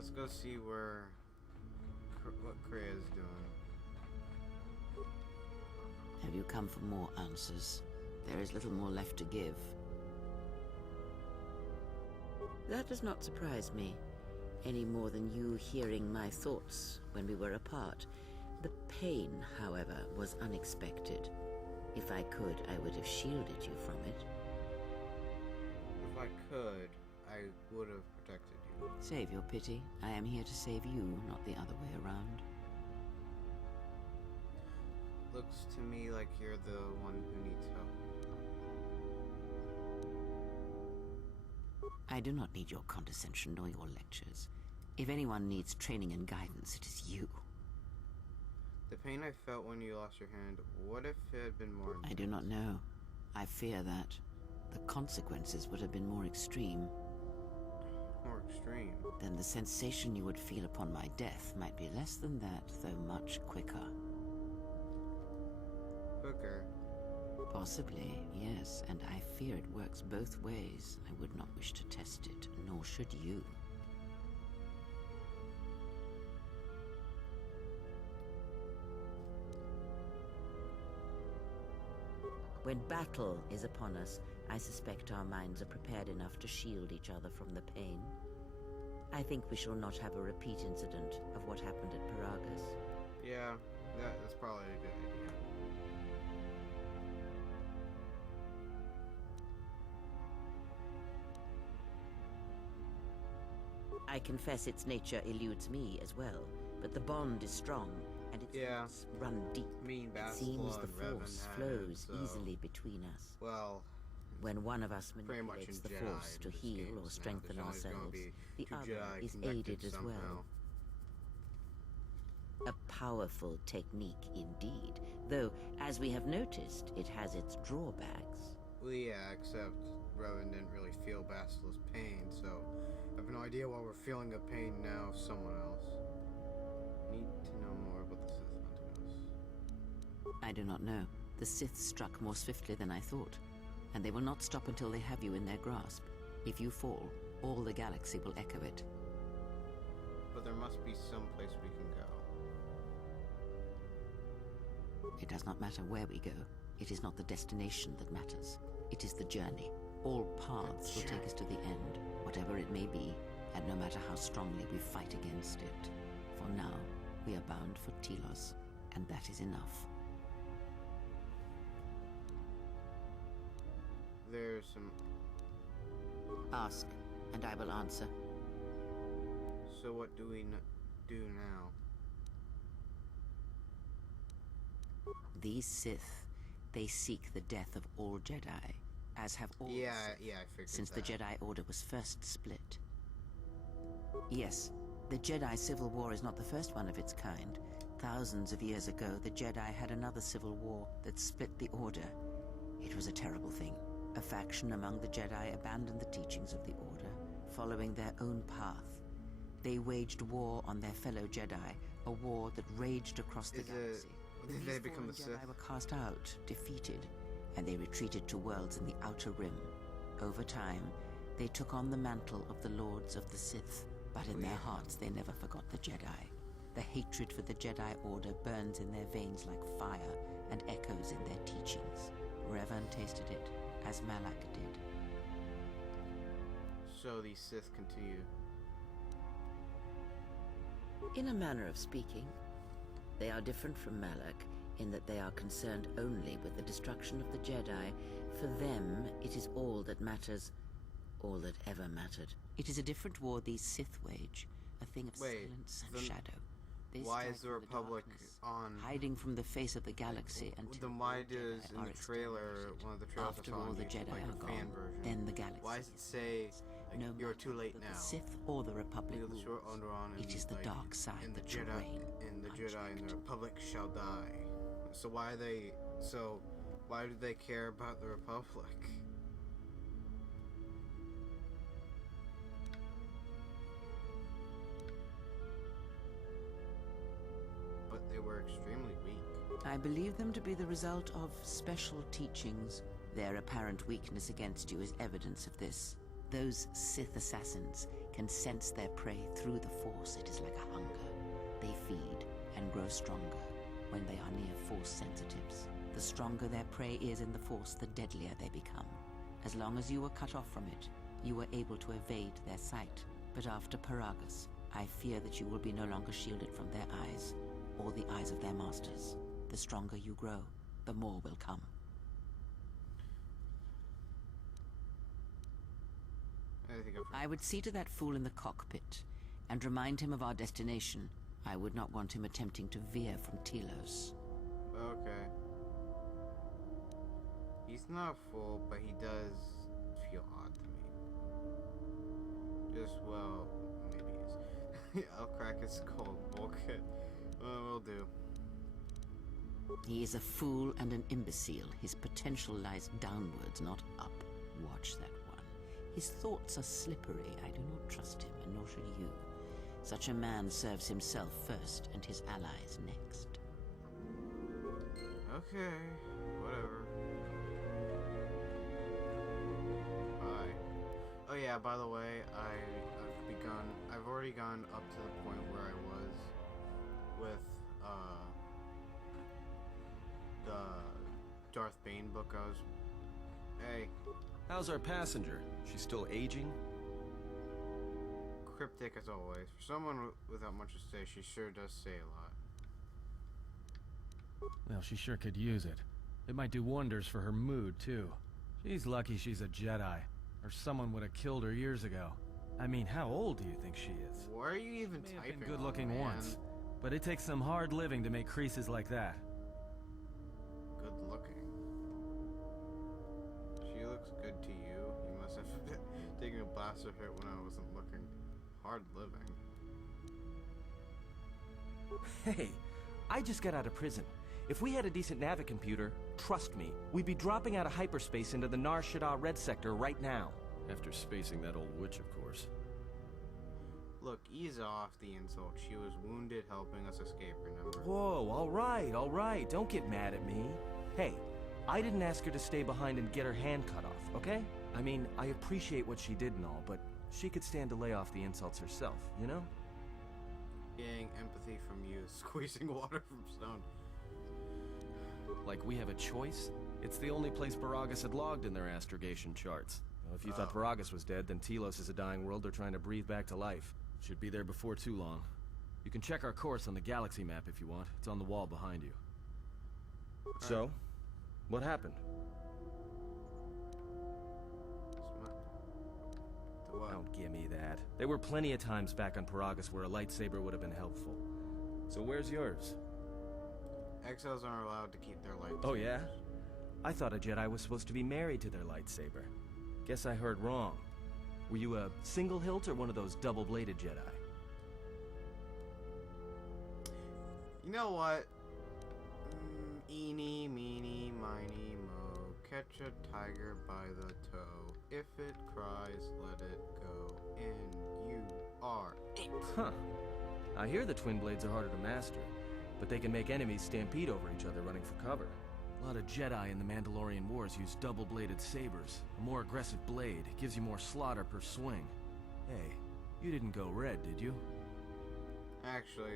Let's go see what Krea's doing. Have you come for more answers? There is little more left to give. That does not surprise me, any more than you hearing my thoughts when we were apart. The pain, however, was unexpected. If I could, I would have shielded you from it. If I could, I would have protected you. Save your pity. I am here to save you, not the other way around. Looks to me like you're the one who needs help. I do not need your condescension nor your lectures. If anyone needs training and guidance, it is you. The pain I felt when you lost your hand, what if it had been more intense? I do not know. I fear that. The consequences would have been more extreme. More extreme? Then the sensation you would feel upon my death might be less than that, though much quicker. Quicker? Possibly, yes, and I fear it works both ways. I would not wish to test it, nor should you. When battle is upon us, I suspect our minds are prepared enough to shield each other from the pain. I think we shall not have a repeat incident of what happened at Paragus. Yeah, that's probably a good idea. I confess its nature eludes me as well, but the bond is strong, and its roots run deep. It seems the force flows easily between us. Well, when one of us manipulates the force to heal or strengthen ourselves, the other is aided as well. A powerful technique indeed, though, as we have noticed, it has its drawbacks. Well, yeah, except Revan didn't really feel Basila's pain, so I have no idea why we're feeling the pain now of someone else. Need to know more about the Sith hunting us. I do not know. The Sith struck more swiftly than I thought, and they will not stop until they have you in their grasp. If you fall, all the galaxy will echo it. But there must be some place we can go. It does not matter where we go. It is not the destination that matters. It is the journey. All paths will take us to the end, whatever it may be, and no matter how strongly we fight against it. For now, we are bound for Telos, and that is enough. There's some... Ask, and I will answer. So what do we do now? These Sith, they seek the death of all Jedi, as have all Sith, I figured since that. the Jedi Order was first split. Yes, the Jedi Civil War is not the first one of its kind. Thousands of years ago, the Jedi had another civil war that split the Order. It was a terrible thing. A faction among the Jedi abandoned the teachings of the Order, following their own path. They waged war on their fellow Jedi, a war that raged across the galaxy. Did they become the Sith? Jedi were cast out, defeated, and they retreated to worlds in the Outer Rim. Over time, they took on the mantle of the Lords of the Sith, but in their hearts they never forgot the Jedi. The hatred for the Jedi Order burns in their veins like fire and echoes in their teachings. Revan tasted it, as Malak did. So these Sith continue. In a manner of speaking, they are different from Malak in that they are concerned only with the destruction of the Jedi. For them, it is all that matters, all that ever mattered. It is a different war these Sith wage, a thing of silence and shadow. They why is the strike Republic darkness, on... hiding from the face of the galaxy until then why all does Jedi in are the trailer, exterminated? one of the trailers After I saw all on the YouTube, Jedi like are the fan gone, version, then the galaxy. why does it say like, No you're too late matter now? The Sith or the Republic The short rules. Underon It is the like, dark side and the that shall reign and the Jedi and unchecked. the Republic shall die. So why do they care about the Republic? But they were extremely weak. I believe them to be the result of special teachings. Their apparent weakness against you is evidence of this. Those Sith assassins can can sense their prey through the Force. It is like a hunger. They feed and grow stronger when they are near Force sensitives. The stronger their prey is in the Force, the deadlier they become. As long as you were cut off from it, you were able to evade their sight. But after Paragus, I fear that you will be no longer shielded from their eyes, or the eyes of their masters. The stronger you grow, the more will come. I would see to that fool in the cockpit, and remind him of our destination. I would not want him attempting to veer from Telos. Okay. He's not a fool, but he does feel odd to me. Just, well, maybe he is. I'll crack his skull, bullshit. Will do. He is a fool and an imbecile. His potential lies downwards, not up. Watch that one. His thoughts are slippery. I do not trust him, and nor should you. Such a man serves himself first, and his allies next. Okay, whatever. Bye. Oh yeah, by the way, I've already gone up to the point where I was with, the Darth Bane book. Hey. How's our passenger? She's still aging? Cryptic as always. For someone without much to say, she sure does say a lot. Well, she sure could use it. It might do wonders for her mood, too. She's lucky she's a Jedi, or someone would have killed her years ago. I mean, how old do you think she is? Why are you even She may typing? have been good-looking man? once, but it takes some hard living to make creases like that. Good looking. She looks good to you. You must have taken a blaster hit when I wasn't looking. Hard living. Hey, I just got out of prison. If we had a decent navicomputer, trust me, we'd be dropping out of hyperspace into the Nar Shaddaa Red Sector right now. After spacing that old witch, of course. Look, ease off the insult. She was wounded helping us escape, remember? Whoa, all right, don't get mad at me. Hey, I didn't ask her to stay behind and get her hand cut off, okay? I mean, I appreciate what she did and all, but she could stand to lay off the insults herself, you know? Getting empathy from you, squeezing water from stone. Like we have a choice? It's the only place Paragus had logged in their astrogation charts. Well, if you thought Paragus was dead, then Telos is a dying world they're trying to breathe back to life. Should be there before too long. You can check our course on the galaxy map if you want. It's on the wall behind you. So, what happened? What? Don't give me that. There were plenty of times back on Paragus where a lightsaber would have been helpful. So where's yours? Exiles aren't allowed to keep their lightsabers. Oh yeah? I thought a Jedi was supposed to be married to their lightsaber. Guess I heard wrong. Were you a single hilt or one of those double-bladed Jedi? You know what? Eeny, meeny, miny, mo. Catch a tiger by the toe. If it cries, let it go. And you are it. Huh. I hear the twin blades are harder to master, but they can make enemies stampede over each other running for cover. A lot of Jedi in the Mandalorian Wars use double-bladed sabers. A more aggressive blade gives you more slaughter per swing. Hey, you didn't go red, did you? Actually,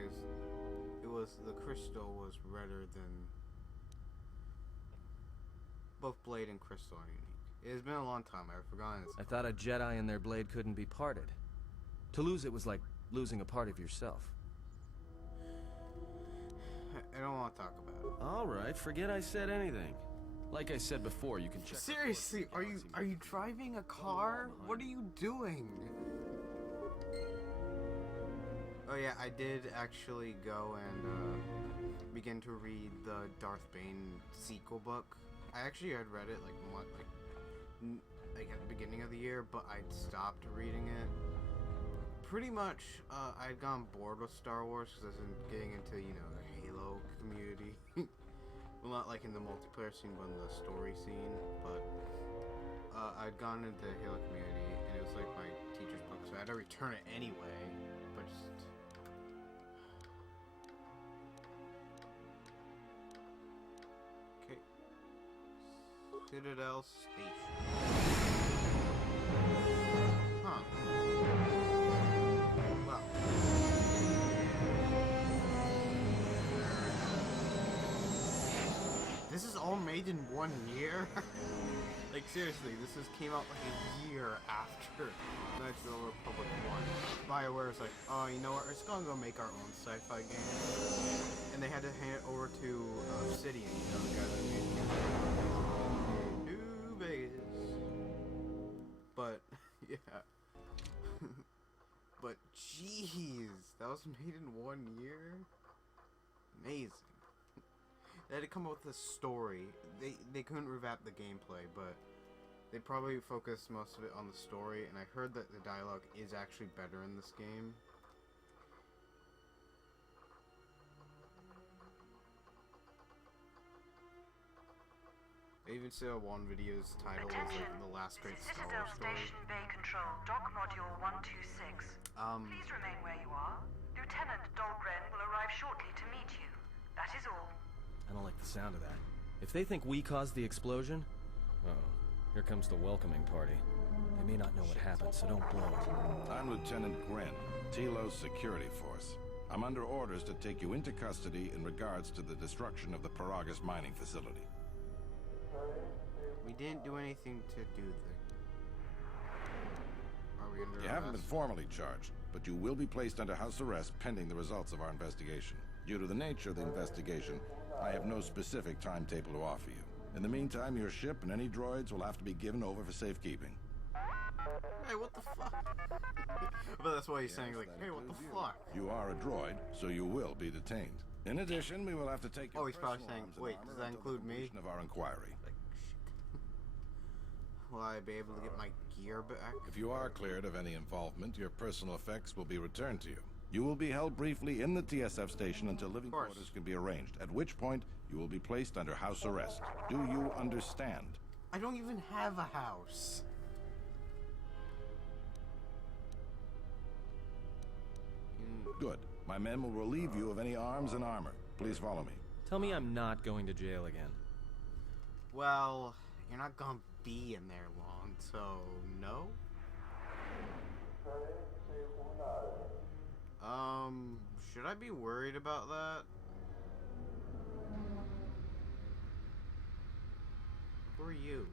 it was the crystal was redder than. Both blade and crystal are unique. It has been a long time. I've forgotten this. I thought a Jedi and their blade couldn't be parted. To lose it was like losing a part of yourself. I don't want to talk about it. All right, forget I said anything. Like I said before, you can check. Seriously, are you driving a car? What are you doing? Oh yeah, I did actually go and begin to read the Darth Bane sequel book. I actually had read it like at the beginning of the year, but I'd stopped reading it. Pretty much, I'd gone bored with Star Wars because I was getting into, you know, the Halo community. Well, not like in the multiplayer scene, but in the story scene. But I'd gone into the Halo community, and it was like my teacher's book, so I had to return it anyway. But just. Okay. Citadel Station. Huh. This is all made in 1 year? Like, seriously, came out like a year after Knights of the Old Republic 1. BioWare was like, oh, you know what, we're just gonna go make our own sci-fi game. And they had to hand it over to Obsidian, you know, the guys that made New Vegas. But, yeah. But, jeez, that was made in 1 year? Amazing. They had to come up with a story. They couldn't revamp the gameplay, but they probably focused most of it on the story, and I heard that the dialogue is actually better in this game. They even said one video's title was like The Last Great Star Wars Story. Station Bay Control, Dock Module 126. Please remain where you are. Lieutenant Dahlgren will arrive shortly to meet you. That is all. I don't like the sound of that. If they think we caused the explosion... Uh-oh. Here comes the welcoming party. They may not know what happened, so don't blow it. I'm Lieutenant Gren, Tilo's security force. I'm under orders to take you into custody in regards to the destruction of the Paragus mining facility. We didn't do anything to do that. Are we under You haven't been formally charged, but you will be placed under house arrest pending the results of our investigation. Due to the nature of the investigation, I have no specific timetable to offer you. In the meantime, your ship and any droids will have to be given over for safekeeping. Hey, what the fuck? But that's why he's saying, like, hey, what the fuck? You are a droid, so you will be detained. In addition, we will have to take your Oh, he's probably personal saying, arms in wait, honor does that until include the me? completion of our inquiry. Like, shit. Will I be able to get my gear back? If you are cleared of any involvement, your personal effects will be returned to you. You will be held briefly in the TSF station until living quarters can be arranged, at which point you will be placed under house arrest. Do you understand? I don't even have a house. Good. My men will relieve you of any arms and armor. Please follow me. Tell me I'm not going to jail again. Well, you're not gonna be in there long, so no? Should I be worried about that? Who are you?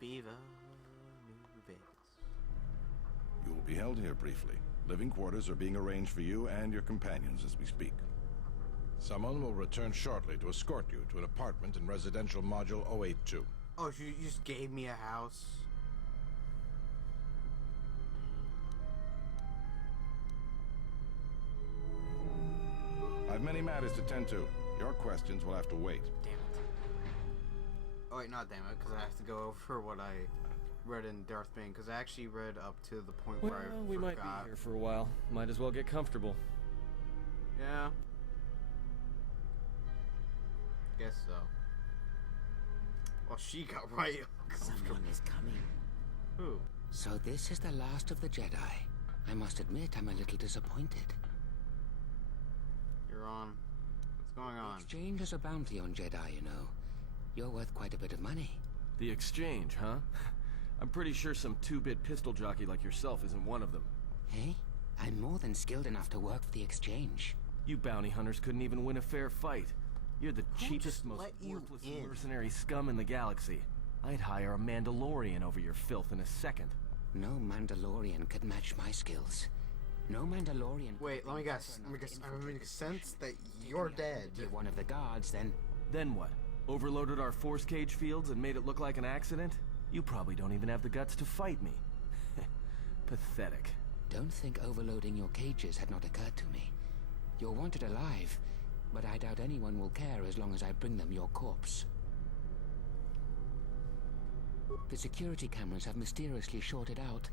Beaver, New Vegas. You will be held here briefly. Living quarters are being arranged for you and your companions as we speak. Someone will return shortly to escort you to an apartment in residential module 082. Oh, you just gave me a house? I've many matters to tend to. Your questions will have to wait. Damn it. Oh wait, not damn it, because I have to go over what I read in Darth Bane, because I actually read up to the point Well, where I we forgot. might be here for a while. Might as well get comfortable. Yeah. Guess so. Well, she got right. Someone is coming. Who? So this is the last of the Jedi. I must admit, I'm a little disappointed. You're on. What's going on? Exchange is a bounty on Jedi, you know. You're worth quite a bit of money. The exchange, huh? I'm pretty sure some two-bit pistol jockey like yourself isn't one of them. Hey? I'm more than skilled enough to work for the exchange. You bounty hunters couldn't even win a fair fight. You're the Who cheapest, just most let you worthless in? mercenary scum in the galaxy. I'd hire a Mandalorian over your filth in a second. No Mandalorian could match my skills. No Mandalorian... Wait, let me guess. I make sense that you're dead. If you're one of the guards, then... Then what? Overloaded our force cage fields and made it look like an accident? You probably don't even have the guts to fight me. Pathetic. Don't think overloading your cages had not occurred to me. You're wanted alive, but I doubt anyone will care as long as I bring them your corpse. The security cameras have mysteriously shorted out.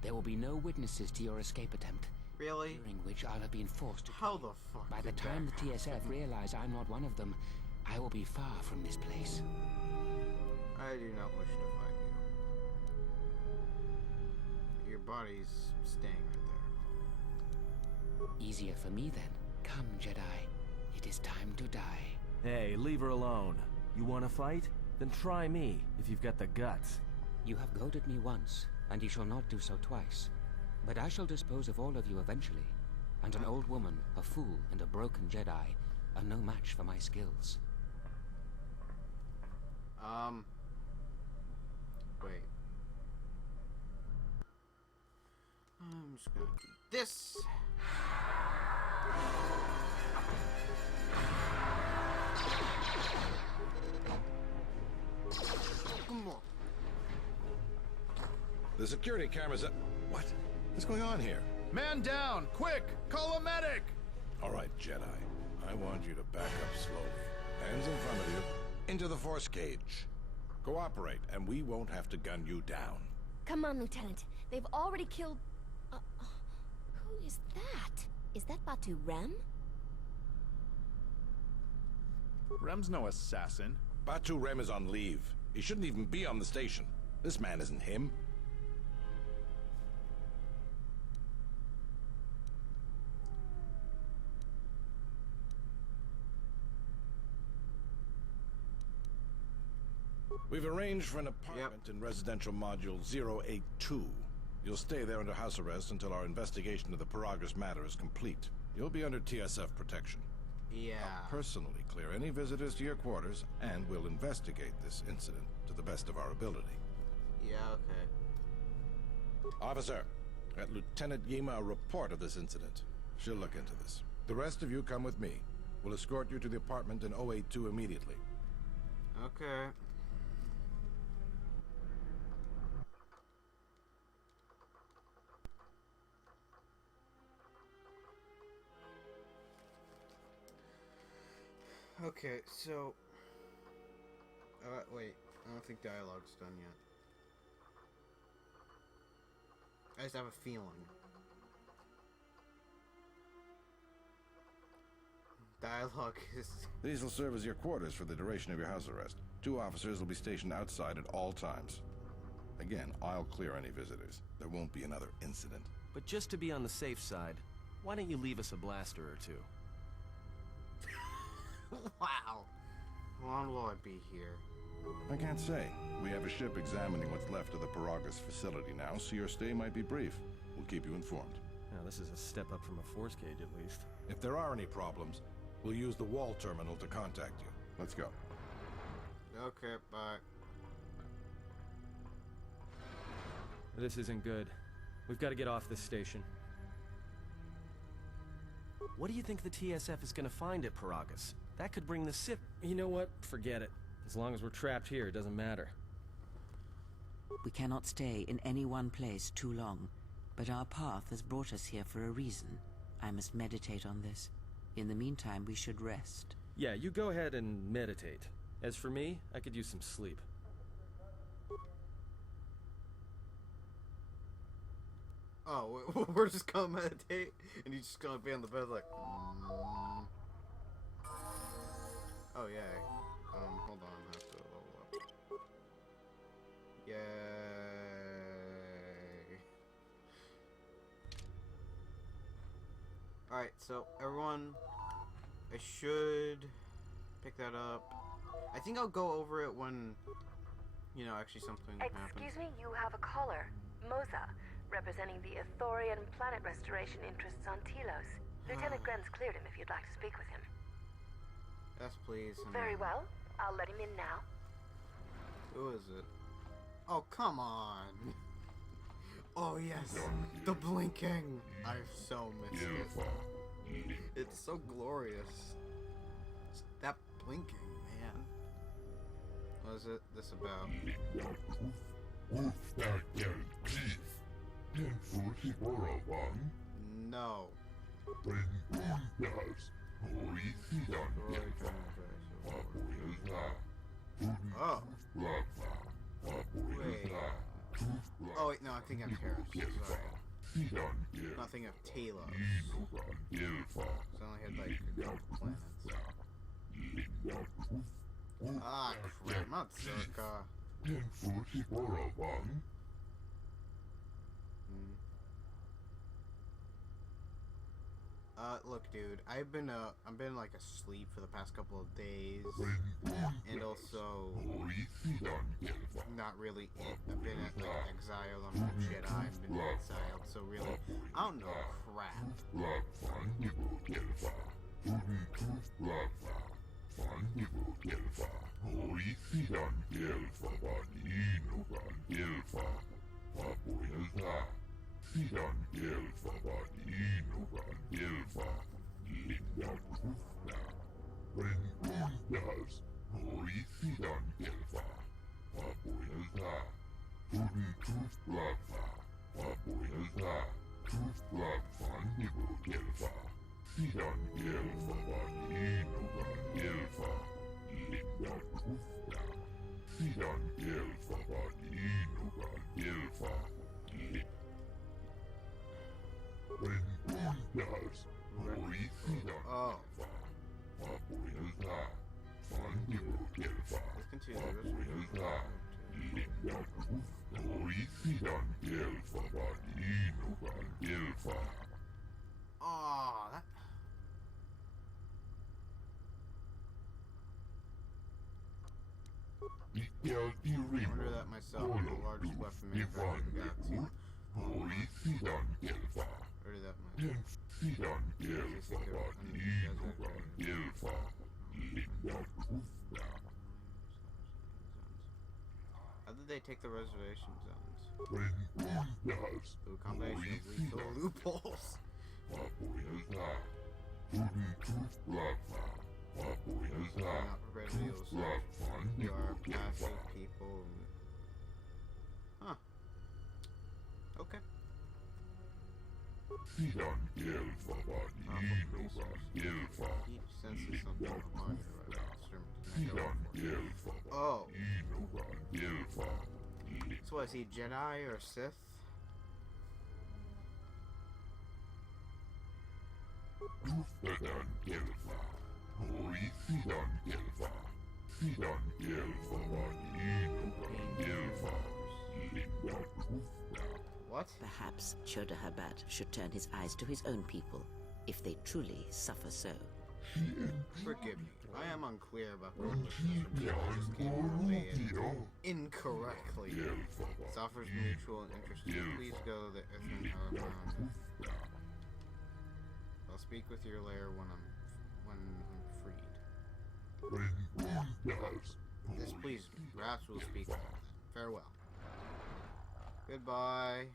There will be no witnesses to your escape attempt. Really? During which I'll have been forced to... How the fuck? By the did time that the TSF realize I'm not one of them, I will be far from this place. I do not wish to fight you. Your body's staying right there. Easier for me then. Come, Jedi. It is time to die. Hey, leave her alone. You want to fight? Then try me, if you've got the guts. You have goaded me once, and you shall not do so twice. But I shall dispose of all of you eventually. And an old woman, a fool, and a broken Jedi are no match for my skills. Wait. I'm just gonna do this. Come on. The security cameras up. What? What's going on here? Man down! Quick! Call a medic! All right, Jedi. I want you to back up slowly. Hands in front of you. Into the Force cage. Cooperate, and we won't have to gun you down. Come on, Lieutenant. They've already killed... who is that? Is that Batu Rem? Rem's no assassin. Batu Rem is on leave. He shouldn't even be on the station. This man isn't him. We've arranged for an apartment in residential module 082. You'll stay there under house arrest until our investigation of the Paragus matter is complete. You'll be under TSF protection. Yeah. I'll personally clear any visitors to your quarters, and we'll investigate this incident to the best of our ability. Yeah, okay. Officer, get Lieutenant Yima a report of this incident. She'll look into this. The rest of you come with me. We'll escort you to the apartment in 082 immediately. Okay. Okay, so... wait. I don't think dialogue's done yet. I just have a feeling. Dialogue is... These will serve as your quarters for the duration of your house arrest. 2 officers will be stationed outside at all times. Again, I'll clear any visitors. There won't be another incident. But just to be on the safe side, why don't you leave us a blaster or two? Wow. How long will I be here? I can't say. We have a ship examining what's left of the Paragus facility now, so your stay might be brief. We'll keep you informed. Now, this is a step up from a force cage, at least. If there are any problems, we'll use the wall terminal to contact you. Let's go. Okay, bye. This isn't good. We've got to get off this station. What do you think the TSF is going to find at Paragus? That could bring the Sith... You know what? Forget it. As long as we're trapped here, it doesn't matter. We cannot stay in any one place too long, but our path has brought us here for a reason. I must meditate on this. In the meantime, we should rest. Yeah, you go ahead and meditate. As for me, I could use some sleep. Oh, we're just gonna meditate, and you're just gonna be on the bed like... Oh, yeah. Hold on, I have to level up. Yay. Alright, so everyone, I should pick that up. I think I'll go over it when, you know, actually something happens. Excuse me, you have a caller. Moza, representing the Ithorian planet restoration interests on Telos. Lieutenant Grenz cleared him if you'd like to speak with him. Yes, please. Very well. I'll let him in now. Who is it? Oh, come on. Oh, yes. The blinking. I so miss it. It's so glorious. That blinking, man. What is it? This about? No. Oh. Wait. Oh wait, no, I think I'm Terrace. Sorry. Nothing of Talos. So I only had like a couple planets. Ah, crap, not Zerka. Look, dude, I've been like asleep for the past couple of days, and also not really. I've been like exiled. I'm a Jedi. I've been exiled, so really, I don't know crap. Oh. Let's continue Oh, that... I wonder that myself, the largest weapon manufacturer in the galaxy. Order that How did they take the reservation zones? Through a combination of lethal loopholes. Not prepared to deal with such. You are passive people. Huh. Okay. He senses something behind it right now. Oh. So is he Jedi or Sith? What? Perhaps Chodahabat should turn his eyes to his own people, if they truly suffer so. Forgive me, I am unclear about coalitions from people who just came related incorrectly. This offers mutual and interesting. Please go the Earthman Power Ground. I'll speak with your lair when I'm freed. This pleases me. Perhaps we'll speak about that. Farewell. Goodbye.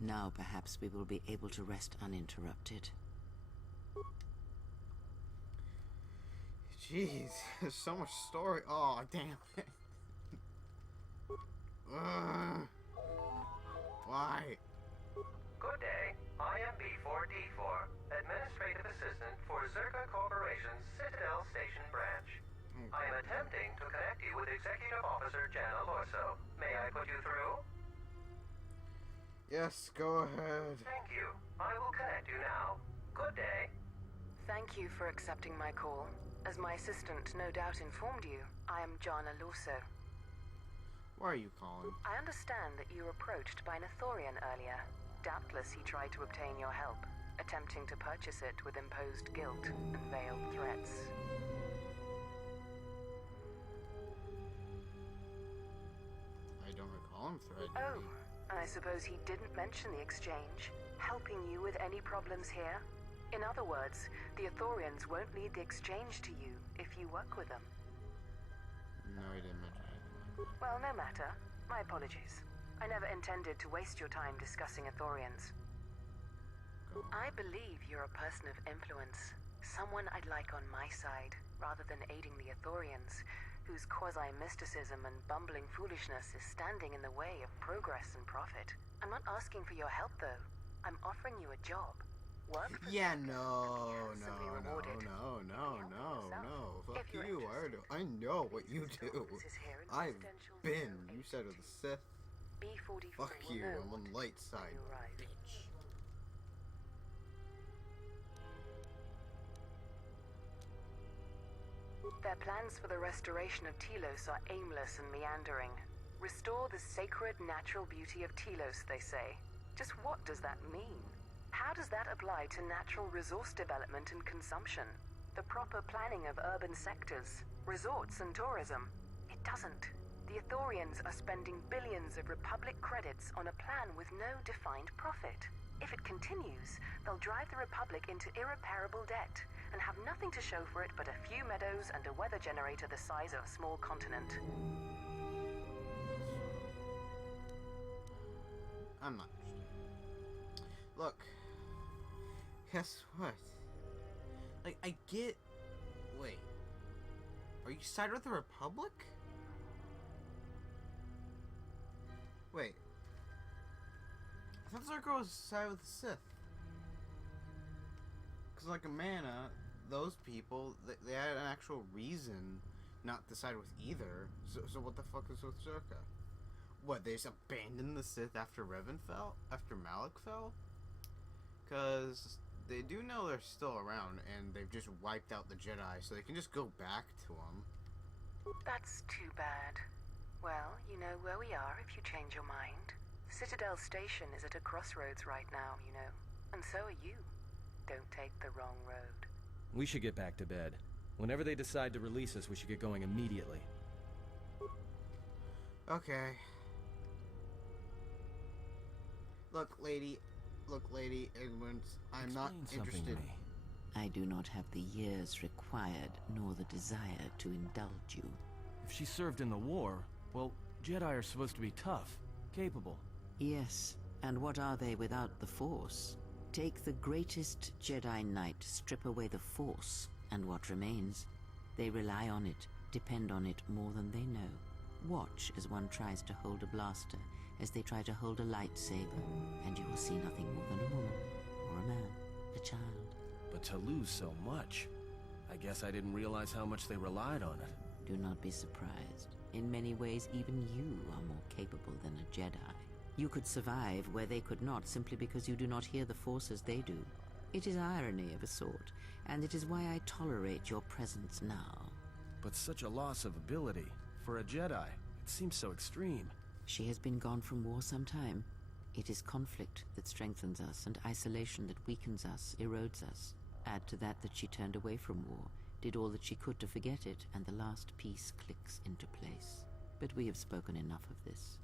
Now perhaps we will be able to rest uninterrupted. Jeez, there's so much story. Oh, damn it. Why? Good day. I am B4D4, Administrative Assistant for Zerka Corporation's Citadel Station Branch. I am attempting to connect you with Executive Officer Jana Lorso. May I put you through? Yes, go ahead. Thank you. I will connect you now. Good day. Thank you for accepting my call. As my assistant no doubt informed you, I am Jana Lorso. Why are you calling? I understand that you were approached by an Ithorian earlier. Doubtless he tried to obtain your help, attempting to purchase it with imposed guilt and veiled threats. I don't recall him threatening Oh, me. I suppose he didn't mention the exchange, helping you with any problems here? In other words, the Ithorians won't need the exchange to you if you work with them. No, he didn't mention anything like that. Well, no matter. My apologies. I never intended to waste your time discussing Ithorians. I believe you're a person of influence. Someone I'd like on my side, rather than aiding the Ithorians, whose quasi-mysticism and bumbling foolishness is standing in the way of progress and profit. I'm not asking for your help, though. I'm offering you a job. Work for Yeah, Zerka no. and be handsomely rewarded. Fuck If you're you, I know what you interested, do. offices here in I've residential been, zone you said of the Sith. B43 Fuck will you, know I'm on the light when side, you arrive. bitch. Their plans for the restoration of Telos are aimless and meandering. Restore the sacred natural beauty of Telos, they say. Just what does that mean? How does that apply to natural resource development and consumption? The proper planning of urban sectors, resorts and tourism? It doesn't. The Ithorians are spending billions of Republic credits on a plan with no defined profit. If it continues, they'll drive the Republic into irreparable debt and have nothing to show for it but a few meadows and a weather generator the size of a small continent. I'm not interested. Look, guess what? Like, I get... Wait. Are you side with the Republic? Wait. I thought Zerko was side with the Sith. Because, like, Amana, those people, they had an actual reason not to side with either. So what the fuck is with Zerka? What, they just abandoned the Sith after Revan fell? After Malak fell? Because they do know they're still around, and they've just wiped out the Jedi, so they can just go back to them. That's too bad. Well, you know where we are if you change your mind. Citadel Station is at a crossroads right now, you know. And so are you. Don't take the wrong road. We should get back to bed. Whenever they decide to release us, we should get going immediately. Okay. Look, lady, Edwards, I'm not interested. To me. I do not have the years required, nor the desire to indulge you. If she served in the war, well, Jedi are supposed to be tough, capable. Yes, and what are they without the Force? Take the greatest Jedi Knight, strip away the Force, and what remains? They rely on it, depend on it more than they know. Watch as one tries to hold a blaster, as they try to hold a lightsaber, and you will see nothing more than a woman, or a man, a child. But to lose so much, I guess I didn't realize how much they relied on it. Do not be surprised. In many ways, even you are more capable than a Jedi. You could survive where they could not simply because you do not hear the Force as they do. It is irony of a sort, and it is why I tolerate your presence now. But such a loss of ability, for a Jedi, it seems so extreme. She has been gone from war some time. It is conflict that strengthens us, and isolation that weakens us, erodes us. Add to that she turned away from war, did all that she could to forget it, and the last piece clicks into place. But we have spoken enough of this,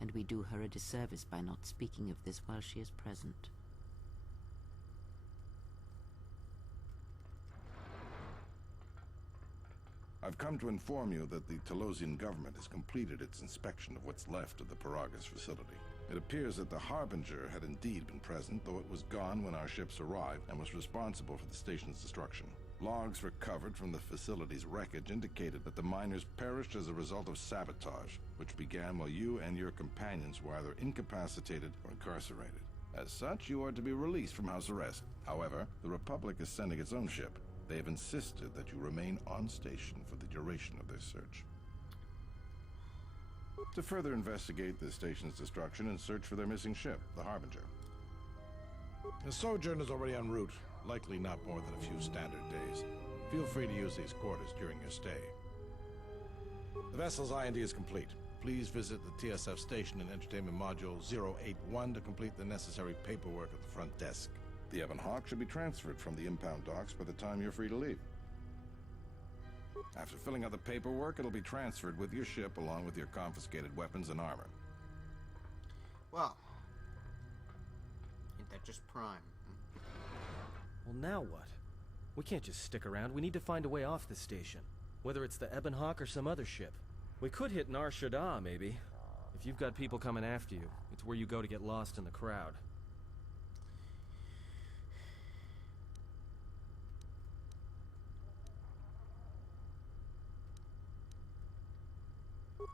and we do her a disservice by not speaking of this while she is present. I've come to inform you that the Telosian government has completed its inspection of what's left of the Paragas facility. It appears that the Harbinger had indeed been present, though it was gone when our ships arrived and was responsible for the station's destruction. Logs recovered from the facility's wreckage indicated that the miners perished as a result of sabotage, which began while you and your companions were either incapacitated or incarcerated. As such, you are to be released from house arrest. However, the Republic is sending its own ship. They have insisted that you remain on station for the duration of their search. To further investigate the station's destruction and search for their missing ship, the Harbinger. The Sojourn is already en route, likely not more than a few standard days. Feel free to use these quarters during your stay. The vessel's IND is complete. Please visit the TSF station and entertainment module 081 to complete the necessary paperwork at the front desk. The Ebon Hawk should be transferred from the impound docks by the time you're free to leave. After filling out the paperwork, it'll be transferred with your ship along with your confiscated weapons and armor. Well, ain't that just prime? Well, now what? We can't just stick around. We need to find a way off this station. Whether it's the Ebon Hawk or some other ship. We could hit Nar Shaddaa, maybe. If you've got people coming after you, it's where you go to get lost in the crowd.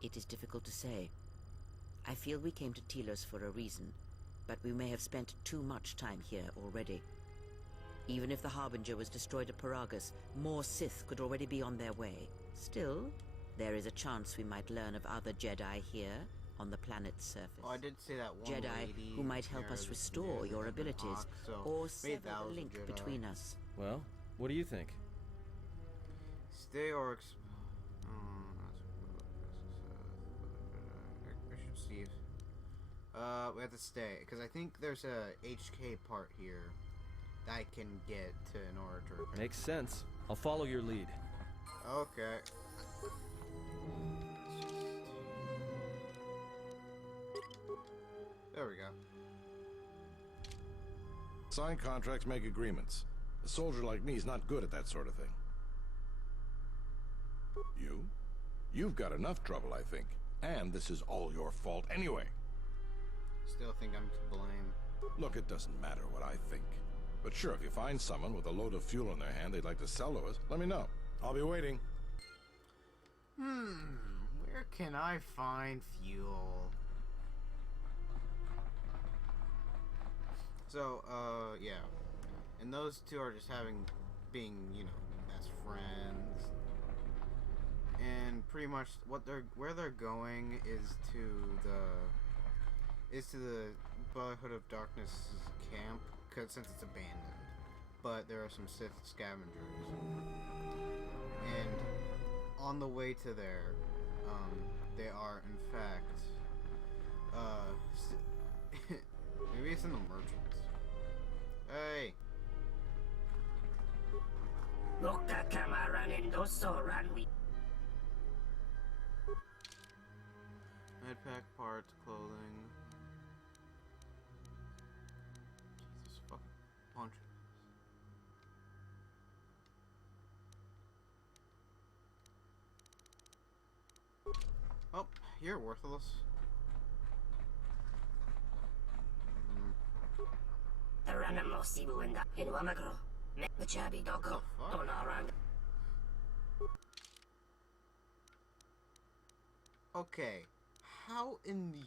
It is difficult to say. I feel we came to Telos for a reason, but we may have spent too much time here already. Even if the Harbinger was destroyed at Paragas, more Sith could already be on their way. Still, there is a chance we might learn of other Jedi here, on the planet's surface. Oh, I did say that one Jedi lady who might help us restore your abilities, or sever the link between us. Well, what do you think? Stay or I should see if We have to stay, because I think there's a HK part here that I can get to in order to repair. Makes sense. I'll follow your lead. Okay. There we go. Sign contracts, make agreements. A soldier like me is not good at that sort of thing. You? You've got enough trouble, I think. And this is all your fault anyway. Still think I'm to blame. Look, it doesn't matter what I think. But sure, if you find someone with a load of fuel in their hand they'd like to sell to us, let me know. I'll be waiting. Where can I find fuel? So, yeah. And those two are just being, you know, best friends. And pretty much where they're going is to the Brotherhood of Darkness camp, since it's abandoned. But there are some Sith scavengers. And on the way to there, they are in fact, maybe it's in the merchants. Hey. Medpack, parts, clothing. Jesus fucking punch. Oh, you're worthless. Okay, how in the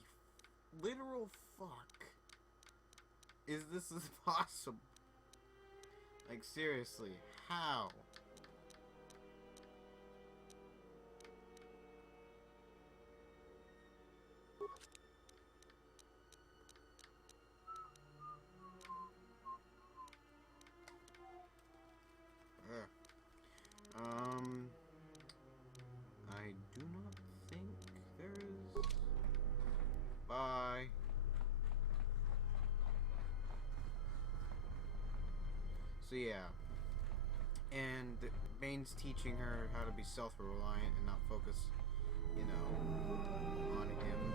literal fuck is this possible? Like, seriously, how? I do not think there is. Bye. So yeah, and Bane's teaching her how to be self-reliant and not focus, you know, on him.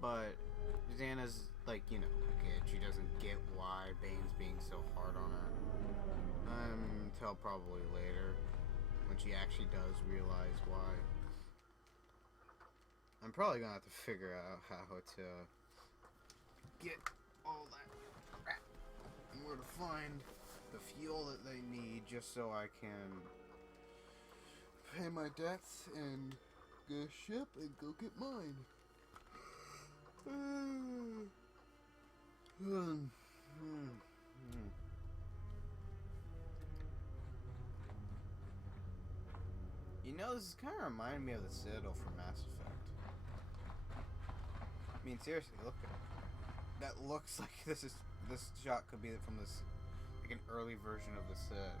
But Xana's like, you know, a kid. She doesn't get why Bane's being so hard on her. Until probably later, when she actually does realize why. I'm probably gonna have to figure out how to get all that crap and where to find the fuel that they need, just so I can pay my debts and get a ship and go get mine. You know, this is kind of reminding me of the Citadel from Mass Effect. I mean, seriously, look at it. That looks like this shot could be from this, like an early version of the Citadel.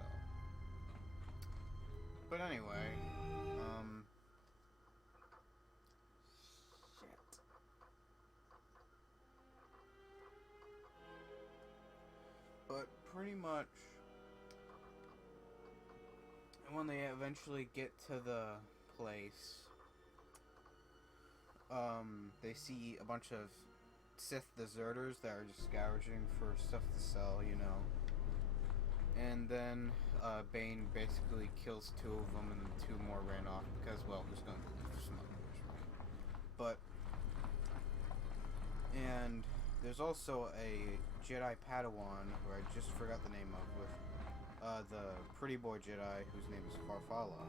But anyway, shit. But pretty much, when they eventually get to the place, they see a bunch of Sith deserters that are just scavenging for stuff to sell, you know. And then Bane basically kills two of them, and then two more ran off because, well, who's going to leave smugglers, right? But, and there's also a Jedi Padawan who I just forgot the name of, with the pretty boy Jedi whose name is Farfalla.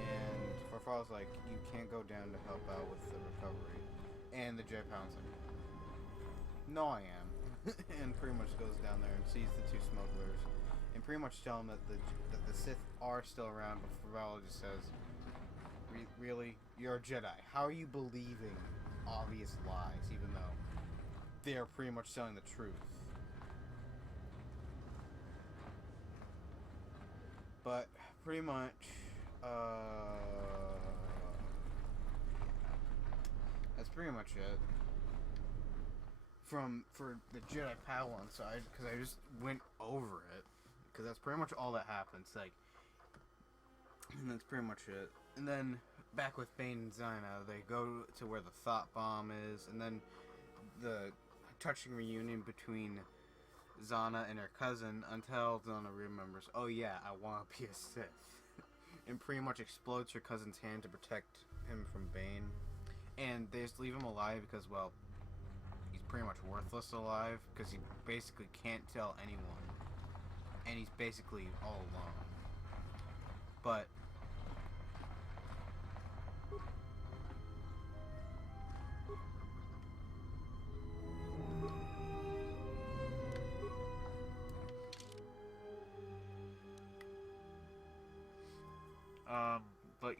And Farfalla's like, you can't go down to help out with the recovery. And the Jedi Padawan's like, no, I am. And pretty much goes down there and sees the two smugglers and pretty much tell them that the Sith are still around, but Farfalla just says, really? You're a Jedi. How are you believing obvious lies, even though they're pretty much telling the truth? But pretty much, That's pretty much it. For the Jedi Padawan side, because I just went over it, because that's pretty much all that happens. Like, and that's pretty much it. And then back with Bane and Zyna, they go to where the thought bomb is, and then the touching reunion between Zana and her cousin until Zana remembers, oh yeah, I want to be a Sith, and pretty much explodes her cousin's hand to protect him from Bane. And they just leave him alive because, well, he's pretty much worthless alive because he basically can't tell anyone, and he's basically all alone. But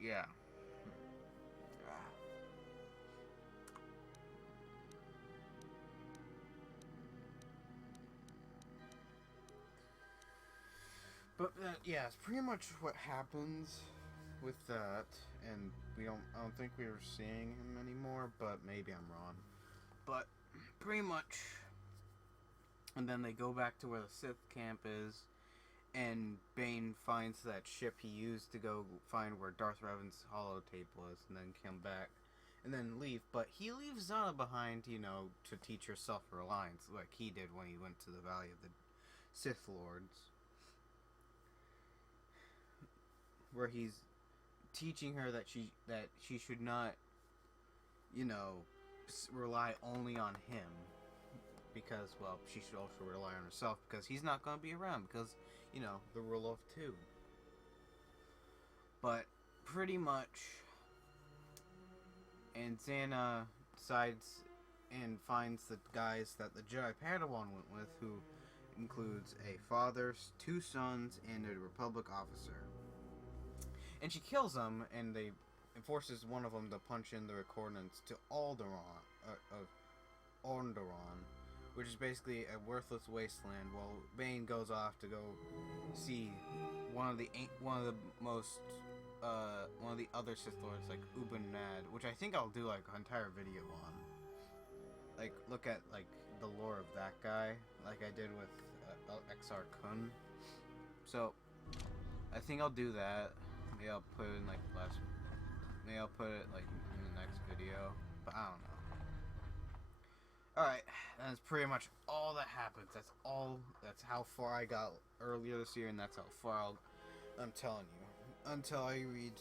yeah. But yeah, it's pretty much what happens with that, and I don't think we were seeing him anymore, but maybe I'm wrong. But pretty much, and then they go back to where the Sith camp is, and Bane finds that ship he used to go find where Darth Revan's holotape was, and then come back, and then leave. But he leaves Zana behind, to teach her self-reliance, like he did when he went to the Valley of the Sith Lords, where he's teaching her that she should not, rely only on him, because, well, she should also rely on herself, because he's not going to be around, because, the rule of two. But pretty much, and Xana decides and finds the guys that the Jedi Padawan went with, who includes a father, 2 sons, and a Republic officer. And she kills them, and forces one of them to punch in the coordinates to Alderaan, which is basically a worthless wasteland. While Bane goes off to go see one of the other Sith Lords, like Uben Nad, which I think I'll do like an entire video on. Like, look at like the lore of that guy, like I did with XR Kun. So I think I'll do that. Maybe I'll put it in like maybe I'll put it like in the next video, but I don't know. Alright, that's pretty much all that happens. That's how far I got earlier this year, and that's how far I'm telling you. Until I read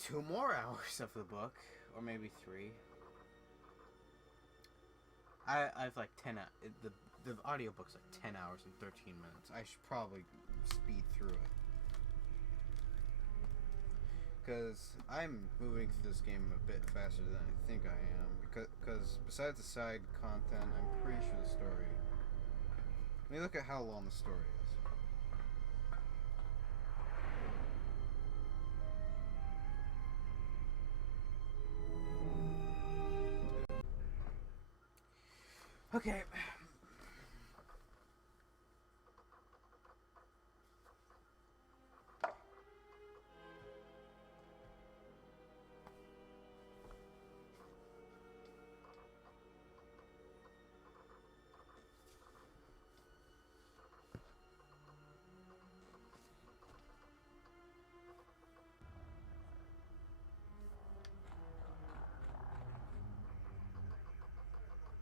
2 more hours of the book, or maybe 3. I've like 10 the audiobook's like 10 hours and 13 minutes. I should probably speed through it, because I'm moving through this game a bit faster than I think I am. Because besides the side content, I'm pretty sure the story. Let me look at how long the story is. Okay.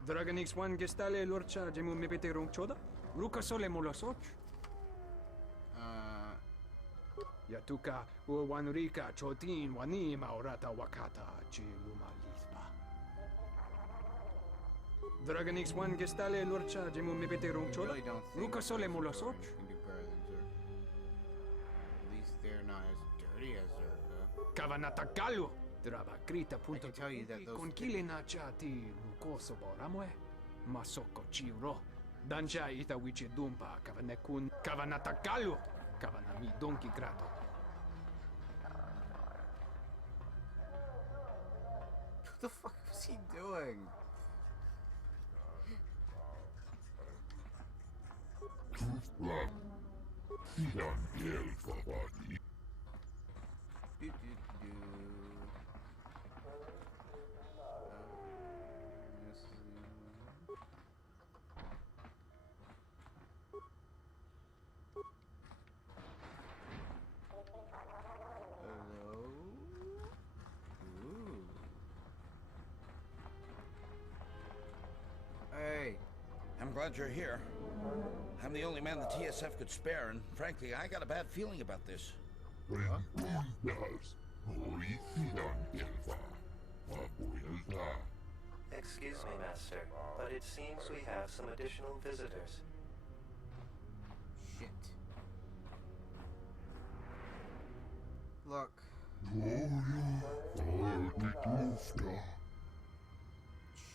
Dragon X1 gestale lorcha jemu mepete rong choda? Ruka sole molosoch? Yatuka wanrika chotin wani maurata wakata chiluma lisba. Dragon X1 gestale lorcha jemu mepete rong choda? Ruka sole molosoch? At least they're not as dirty as Zerka. Kavanata Galo! Dravakrita I can tell you that those con kilina chati lukoso boramwe masoko chiro danja ita wichi dumpa kavanekun kavanata Galo kavanami donki grato. What the fuck was he doing? glad you're here. I'm the only man the TSF could spare, and frankly, I got a bad feeling about this. Excuse me, Master, but it seems we have some additional visitors. Shit. Look.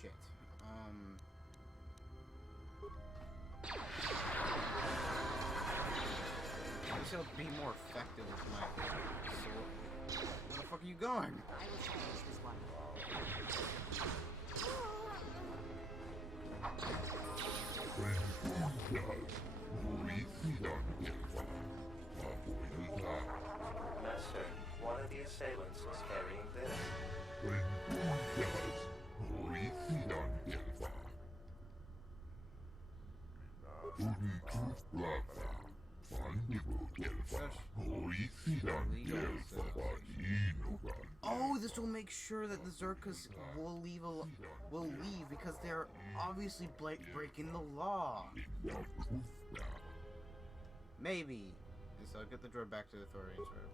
Shit. I guess it'll be more effective with my sword. Where the fuck are you going? I will challenge this one. Master, one of the assailants was carrying this. Oh, this will make sure that the Zerkas will leave because they're obviously breaking the law. Maybe. And so I'll get the droid back to the Thorians right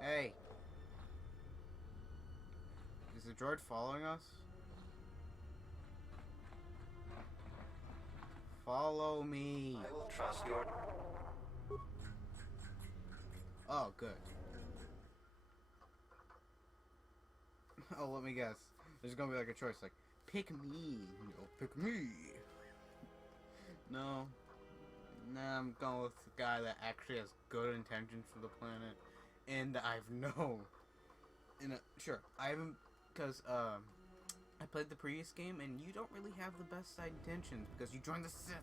away. Hey. Is the droid following us? Follow me. I will trust your... Oh, good. Oh, let me guess. There's gonna be like a choice, like, pick me. No, pick me. No. Nah, I'm going with the guy that actually has good intentions for the planet. And I've known. Sure, I haven't, because, I played the previous game, and you don't really have the best side intentions, because you joined the Sith.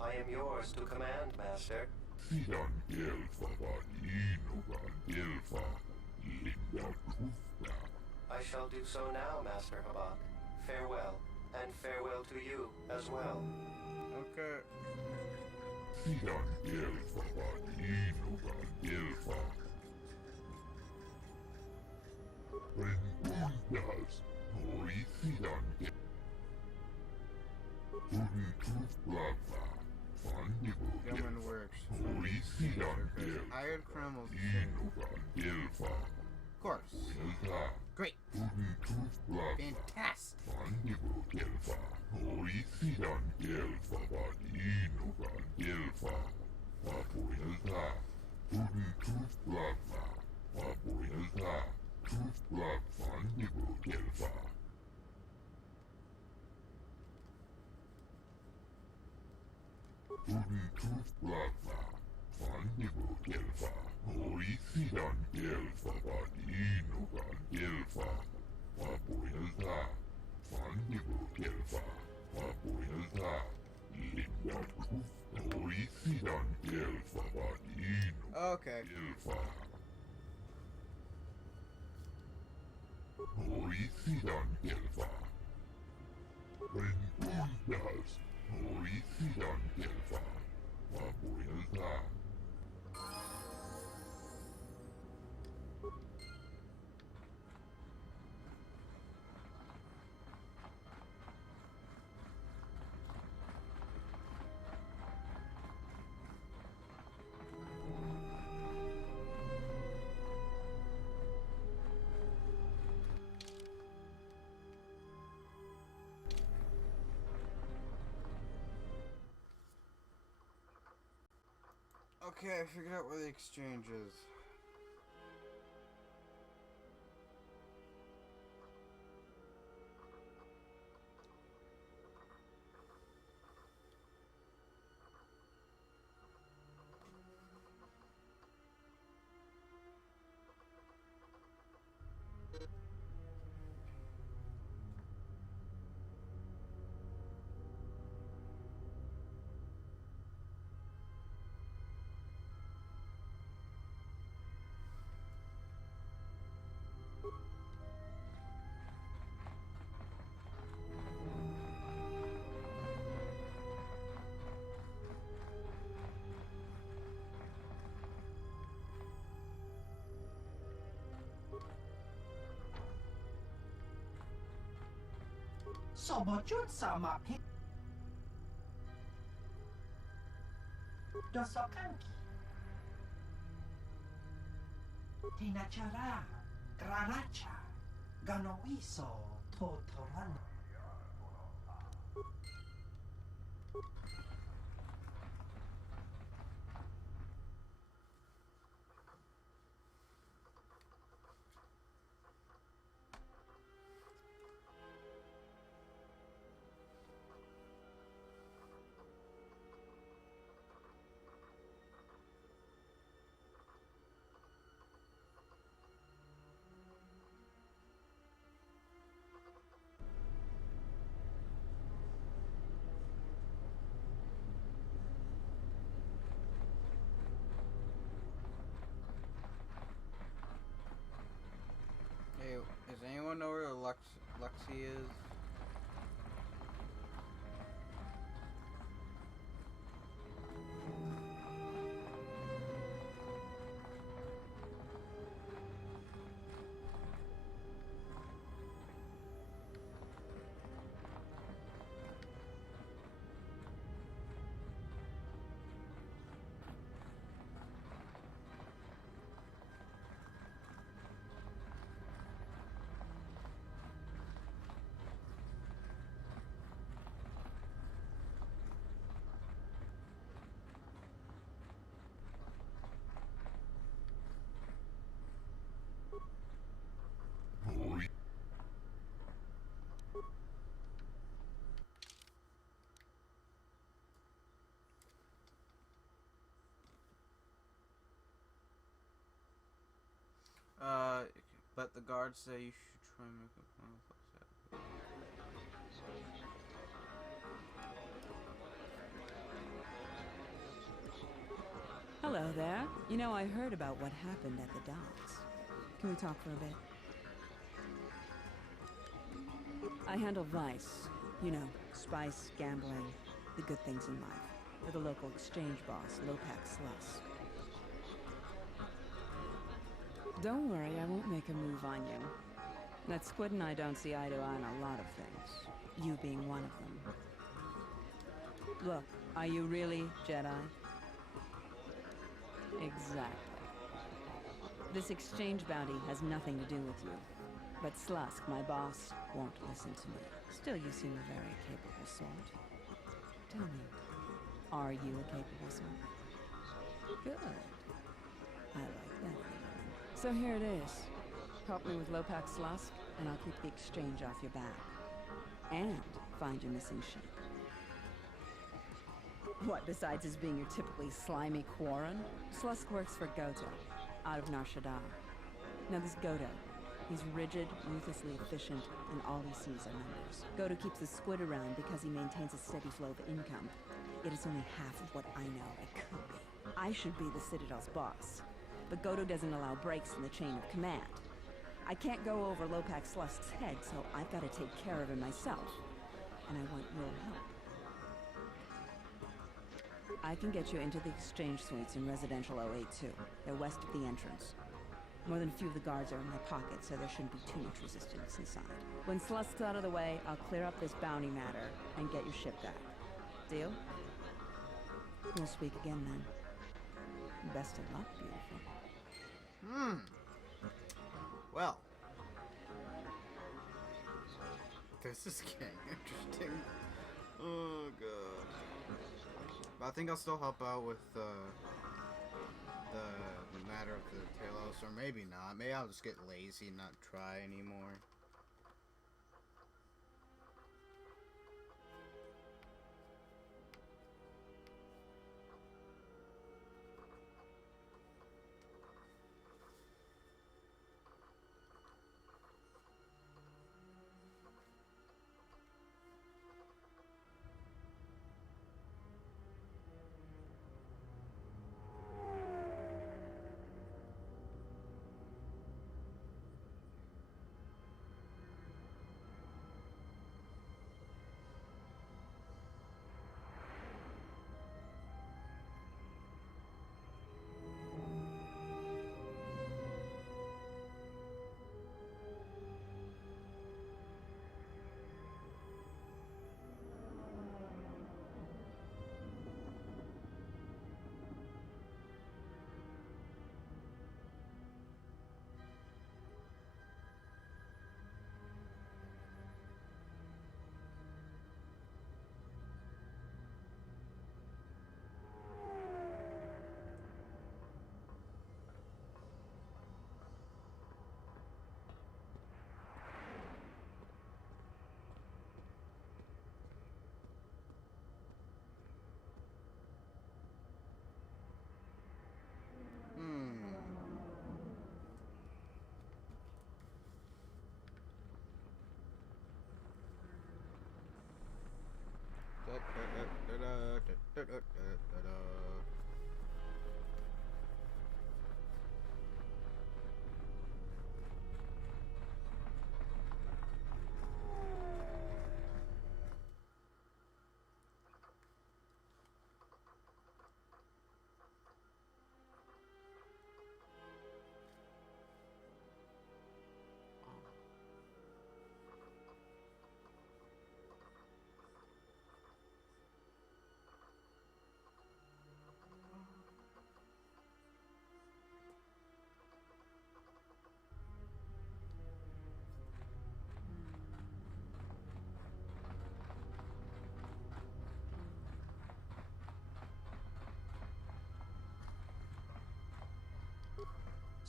I am yours to command, Master. I shall do so now, Master Habak. Farewell, and farewell to you as well. Okay. Government works. Hired criminals. Of course. Great. Fantastic. Okay. Okay, I figured out where the exchange is. Sobojut sama pi. Dosokanki. Tinachara, Granacha, Ganoiso, Totoran. Hey, does anyone know where Luxie is? But the guards say you should try and make a plan with Hello there. You know, I heard about what happened at the docks. Can we talk for a bit? I handle vice. You know, spice, gambling, the good things in life. For the local exchange boss, Lopak Sluss. Don't worry, I won't make a move on you. That Squid and I don't see eye to eye on a lot of things. You being one of them. Look, are you really Jedi? Exactly. This exchange bounty has nothing to do with you. But Slusk, my boss, won't listen to me. Still, you seem a very capable sort. Tell me, are you a capable sort? Good. I like that. So here it is. Help me with Lopak Slusk, and I'll keep the exchange off your back. And find your missing ship. What, besides his being your typically slimy Quarren? Slusk works for Goto, out of Nar Shaddaa. Now this Goto, he's rigid, ruthlessly efficient, and all he sees are numbers. Goto keeps the Squid around because he maintains a steady flow of income. It is only half of what I know it could be. I should be the Citadel's boss. But Goto doesn't allow breaks in the chain of command. I can't go over Lopak Slusk's head, so I've got to take care of him myself. And I want your help. I can get you into the exchange suites in Residential 082. They're west of the entrance. More than a few of the guards are in my pocket, so there shouldn't be too much resistance inside. When Slusk's out of the way, I'll clear up this bounty matter and get your ship back. Deal? We'll speak again then. Best of luck, beautiful. Well, this is getting interesting. Oh god. But I think I'll still help out with the matter of the Talos, or maybe not. Maybe I'll just get lazy and not try anymore.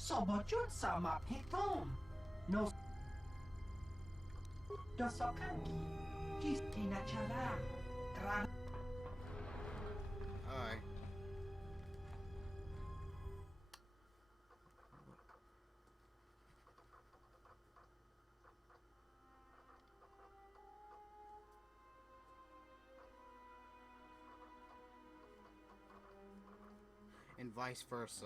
Sobojut sama pitom. No. Dosokanki. Kistina chala. Gran. Alright. And vice versa.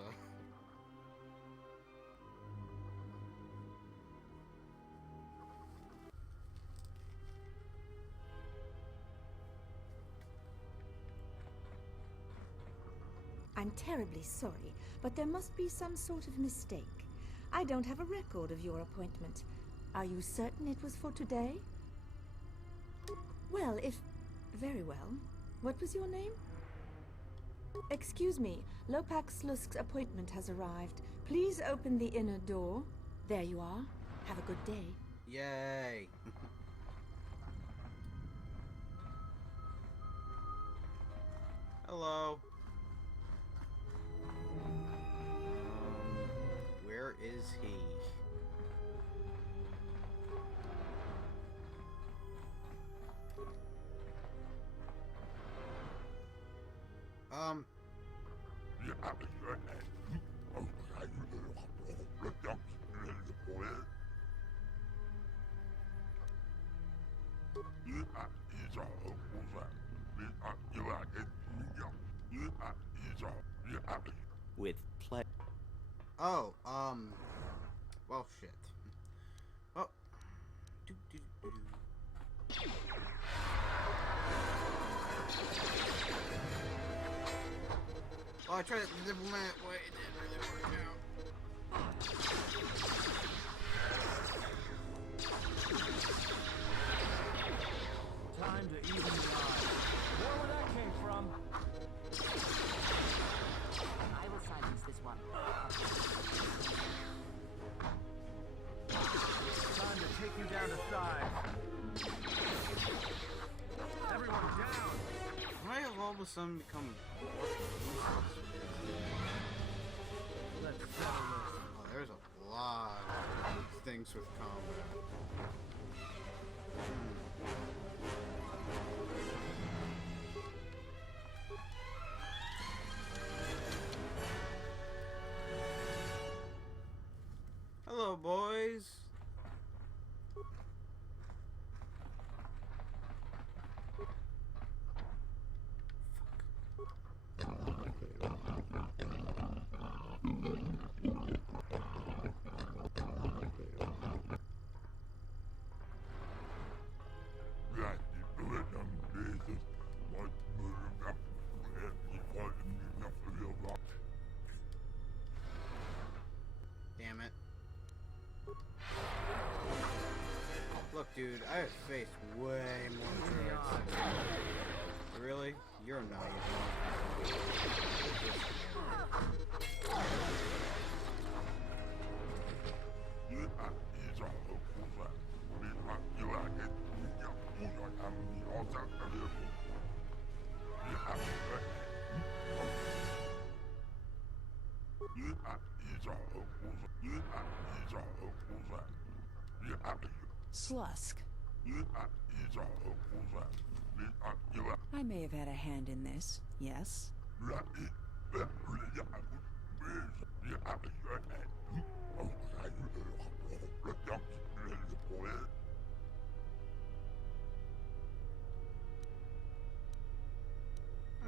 I'm terribly sorry, but there must be some sort of mistake. I don't have a record of your appointment. Are you certain it was for today? Well, if... Very well. What was your name? Excuse me, Lopak Slusk's appointment has arrived. Please open the inner door. There you are. Have a good day. Yay! Hello. Where is he? With pleasure. Oh, well, shit. Oh. Oh, I tried the diplomat way, it didn't really work out. Time to even the odds. Where that came from? I will silence this one. Time to take you down to size. Everyone down! Why have all of a sudden become... Let's settle this. Oh, there's a lot of things with combat. Hello, boys. Damn it. Look, dude, I have faced way more drugs. Really? You're not even. Slusk. I may have had a hand in this, yes?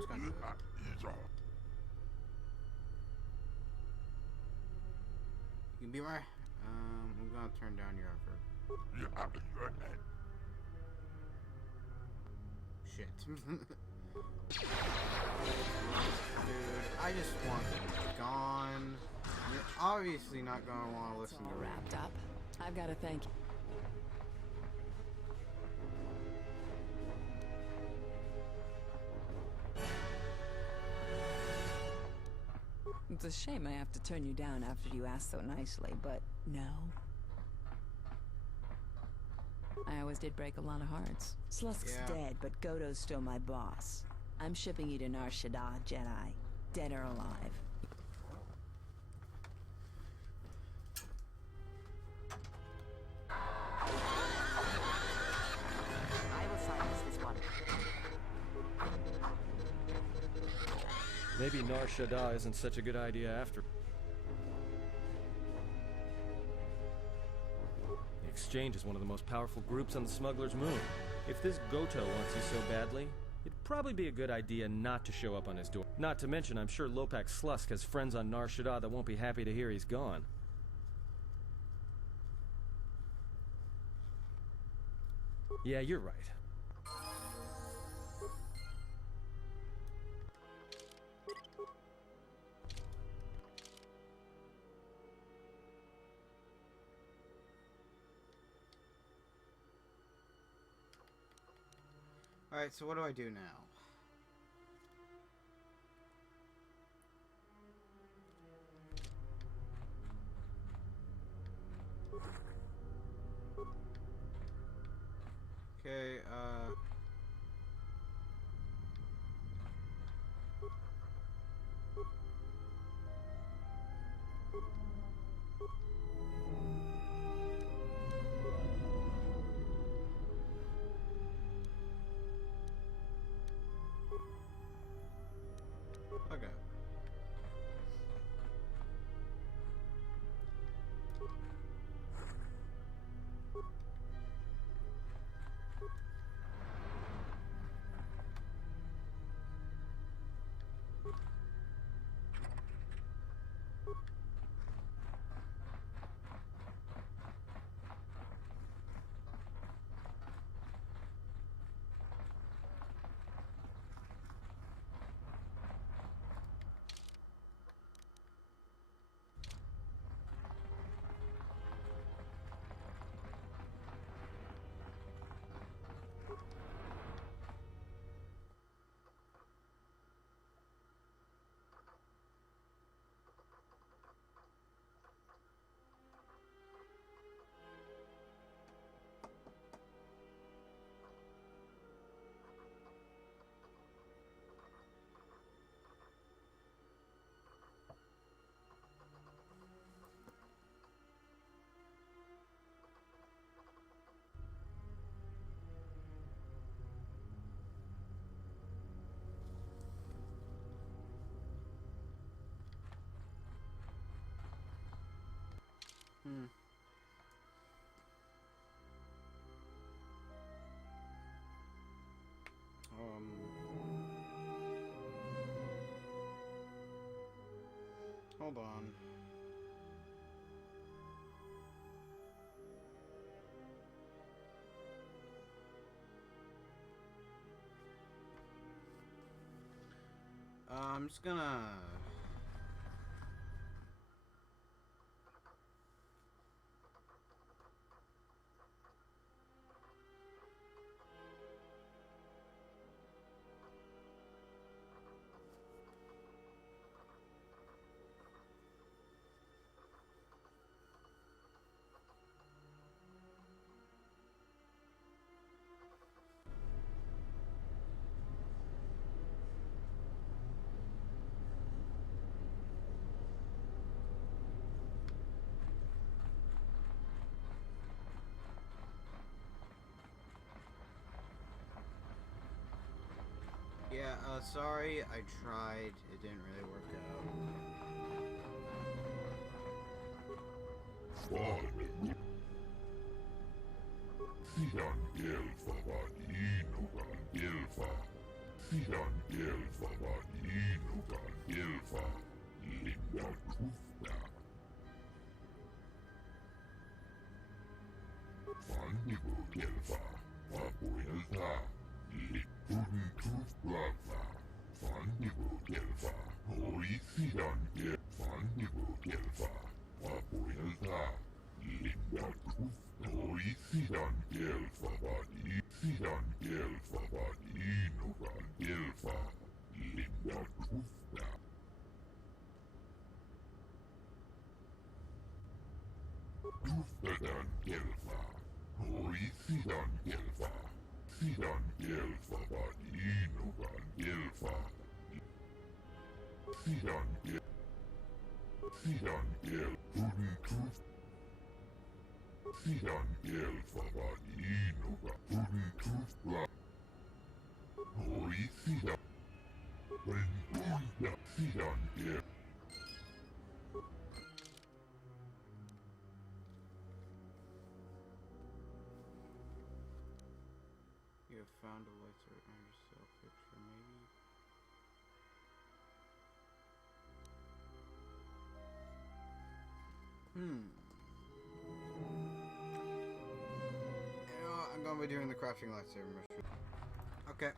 just gonna do that. You can be right. I'm gonna turn down your effort. Shit. Dude, I just want them gone. You're obviously not gonna want to listen to me. Wrapped up. I've got to thank you. It's a shame I have to turn you down after you asked so nicely, but no. I always did break a lot of hearts. Slusk's dead, but Goto's still my boss. I'm shipping you to Nar Shaddaa, Jedi. Dead or alive. I will silence this one. Maybe Nar Shaddaa isn't such a good idea after. The Exchange is one of the most powerful groups on the Smuggler's Moon. If this Goto wants you so badly, it'd probably be a good idea not to show up on his door. Not to mention, I'm sure Lopak Slusk has friends on Nar Shaddaa that won't be happy to hear he's gone. Yeah, you're right. Alright, so what do I do now? Okay, okay. Hold on. I'm just gonna... Yeah, sorry, I tried. It didn't really work out. You have found a lighter on yourself picture, maybe? You know what? I'm gonna be doing the crafting lightsaber mission. Okay.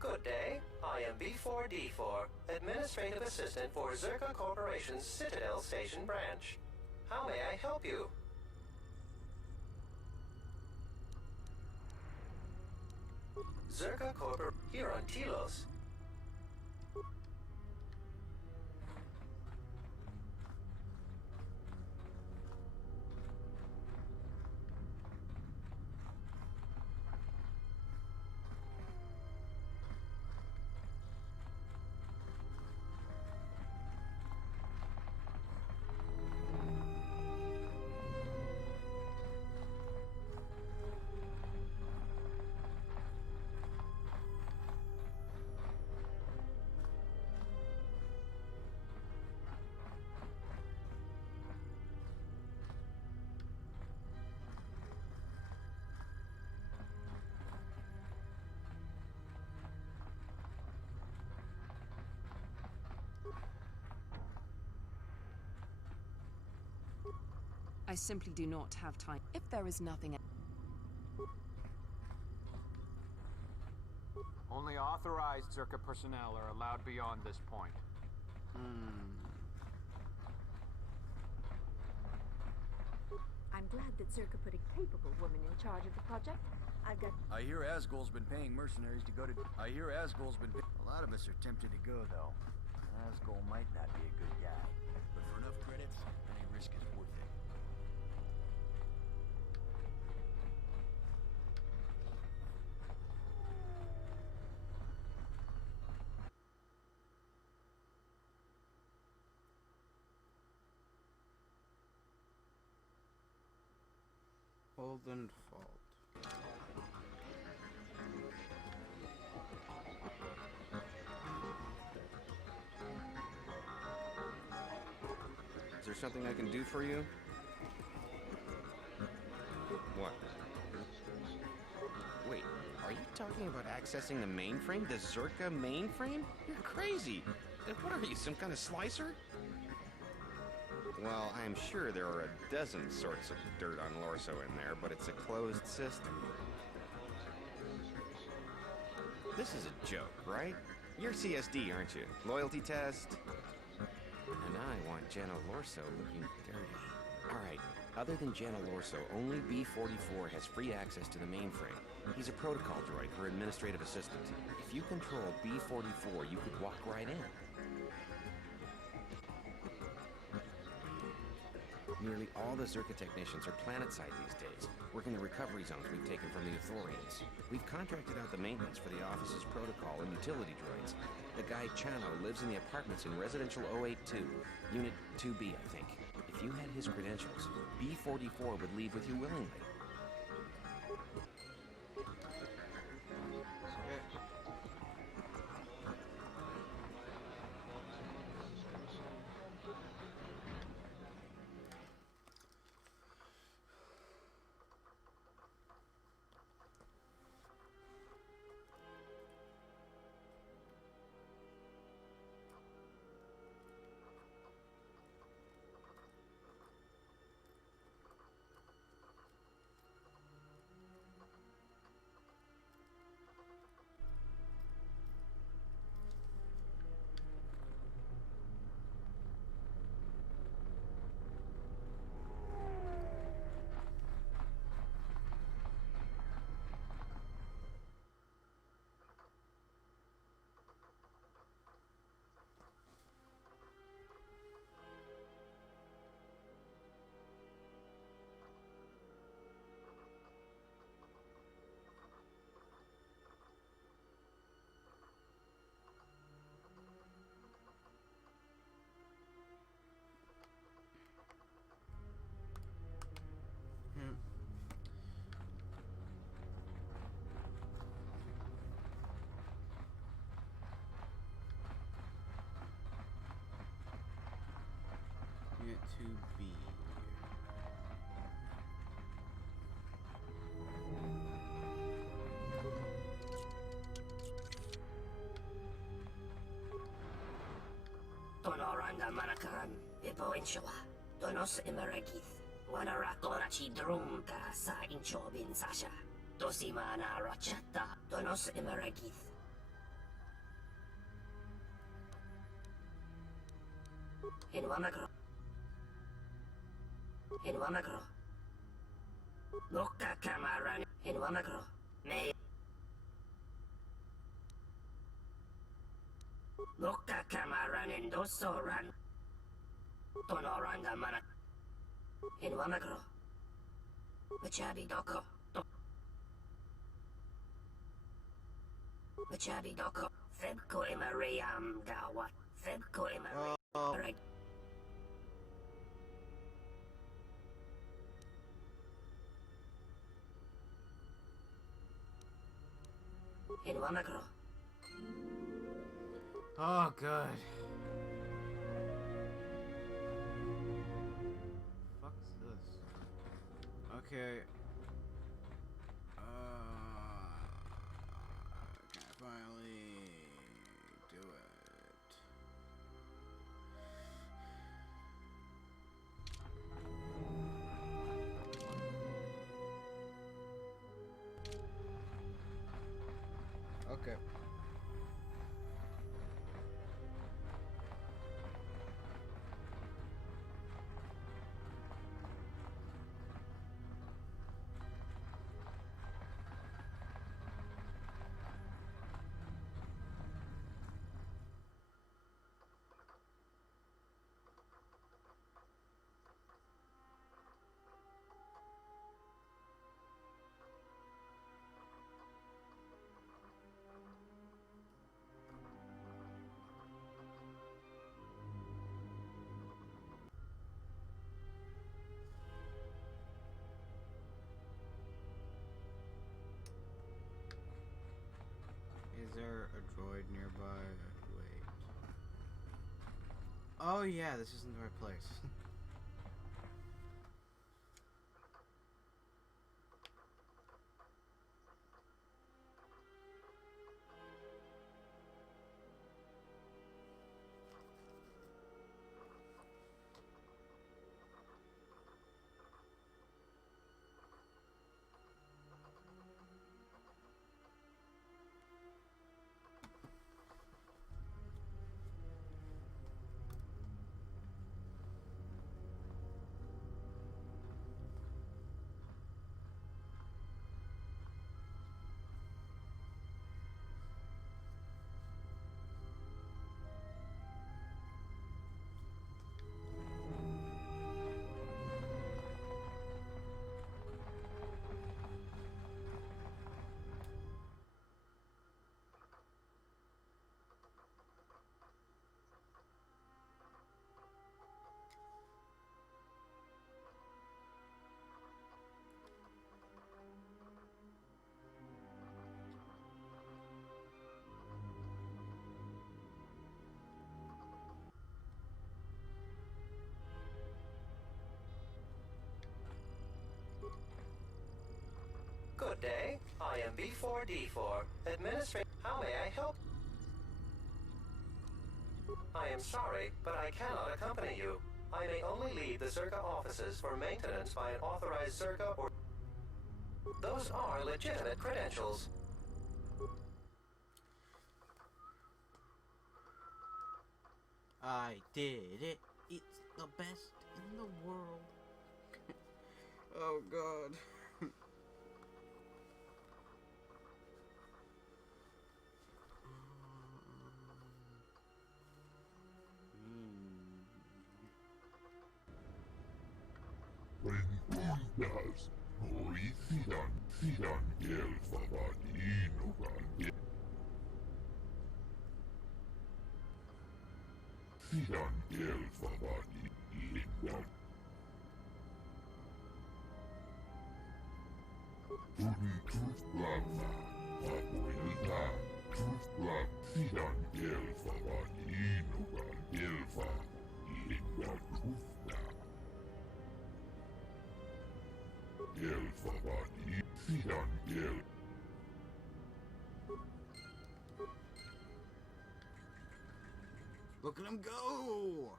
Good day. I am B4D4, Administrative Assistant for Zerka Corporation's Citadel Station Branch. How may I help you? Zerka Corporation here on Telos. I simply do not have time. If there is nothing... Only authorized Zerka personnel are allowed beyond this point. I'm glad that Zerka put a capable woman in charge of the project. I've got... I hear Asgul's been paying mercenaries to go to... A lot of us are tempted to go, though. Asgul might not be a good guy. But for enough credits, any risk is worth it. Holden Fault. Is there something I can do for you? What? Wait, are you talking about accessing the mainframe? The Zerka mainframe? You're crazy! What are you, some kind of slicer? Well, I'm sure there are a dozen sorts of dirt on Lorso in there, but it's a closed system. This is a joke, right? You're CSD, aren't you? Loyalty test? And I want Jenna Lorso looking dirty. Alright, other than Jenna Lorso, only B44 has free access to the mainframe. He's a protocol droid, her administrative assistant. If you control B44, you could walk right in. Nearly all the Zerka technicians are planetside these days, working the recovery zones we've taken from the Ithorians. We've contracted out the maintenance for the office's protocol and utility droids. The guy Chano lives in the apartments in residential 082, Unit 2B, I think. If you had his credentials, B-44 would leave with you willingly. Unit 2B. Tonoranda Manakaran, Ipo Inchoa, Donos Imeregith, Wanara Torachi Drumka sa Inchobin Sasha, Dosimana Rachata, Donos Imeregith. In Wamakro. Loka Kamaran, in Wamakro. May. Loka Kamaran in Dosoran. Tonoranda Mana. In Wamakro. Machabi Doko. Machabi Doko. Febko Imariam Gawa. Febko Imariam. In Wamakro. Oh, good. Fuck's this? Okay. Can I finally do it? Okay. Is there a droid nearby? Wait. Oh yeah, this isn't the right place. I am B4D4, Administrator. How may I help? I am sorry, but I cannot accompany you. I may only leave the Zerka offices for maintenance by an authorized Zerka or... Those are legitimate credentials. I did it. It's the best in the world. Oh god. Rentundas, Noricidan, Sidan Gelfavan, Inogan, Sidan Gelfavan, Lindan. Tustblanda, Abuelita, Tustblad, Sidan Gelfavan, Inogan, Gelfa, Lindan Tufta. Gelfavan, Sidan Gel. Look at him go!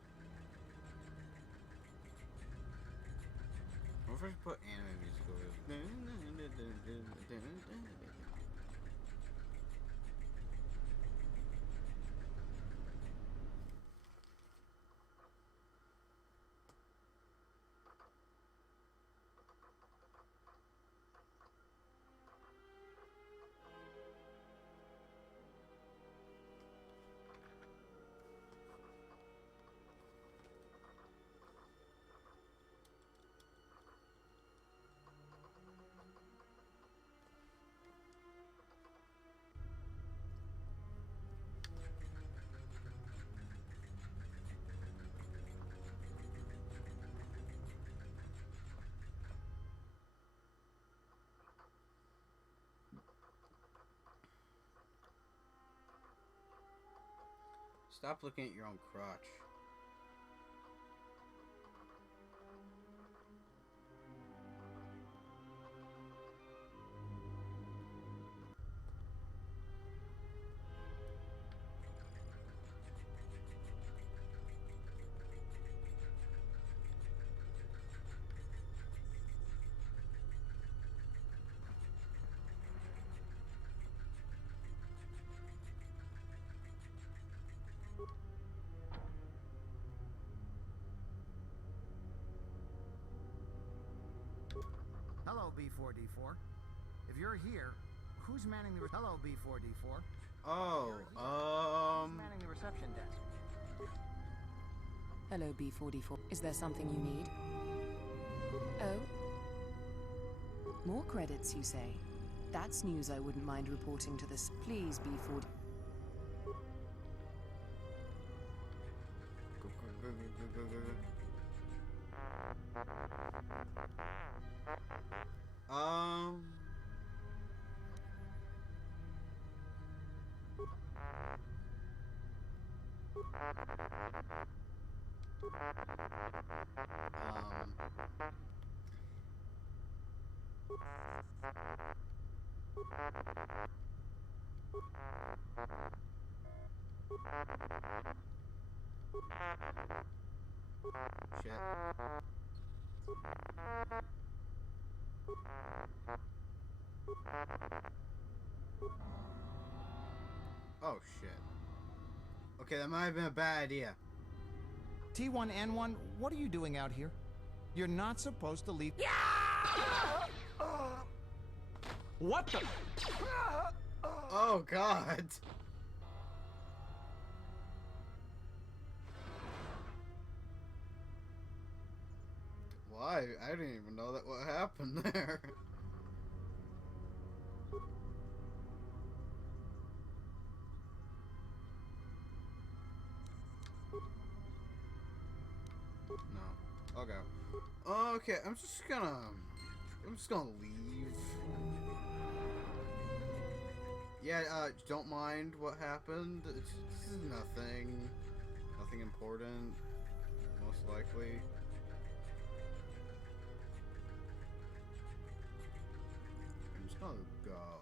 What if I put anime music over this? Stop looking at your own crotch. Hello, B4D4. If you're here, who's manning the... Hello, B4D4. Oh, Who's manning the reception desk? Hello, B44. Is there something you need? Oh? More credits, you say? That's news I wouldn't mind reporting to this. Please, B40. Shit. Oh shit. Okay, that might have been a bad idea. T1N1, what are you doing out here? You're not supposed to leave. Yeah! What the? Oh god. Why? I didn't even know that what happened there. No. Okay. Okay, I'm just gonna leave. Yeah, don't mind what happened. This is nothing important, most likely. Oh, go.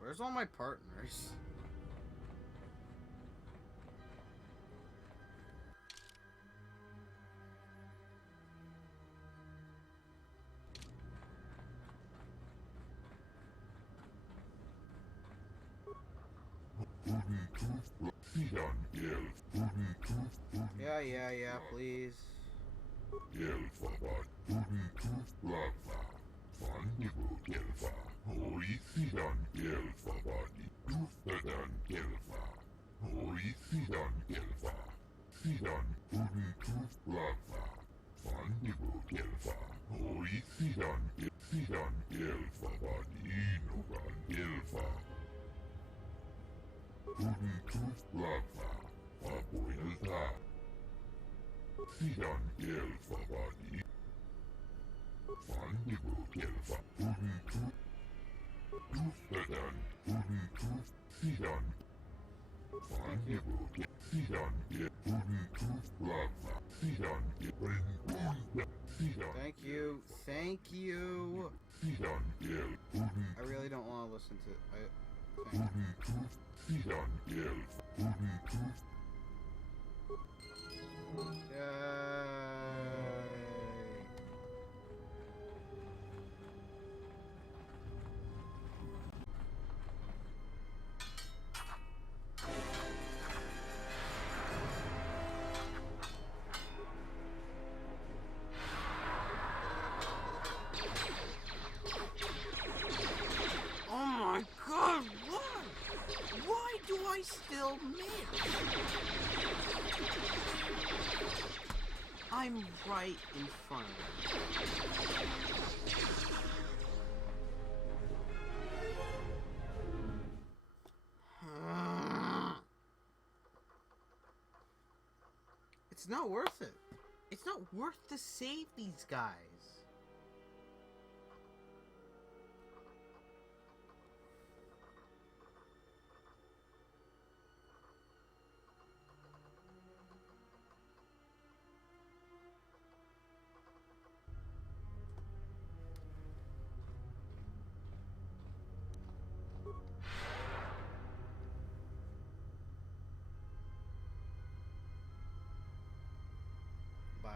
Where's all my partners? Yeah, please. Thank you. Thank you. I really don't want to listen to it. Oh my god, why do I still miss? I'm right in front of it. It's not worth it. It's not worth to save these guys. Bye.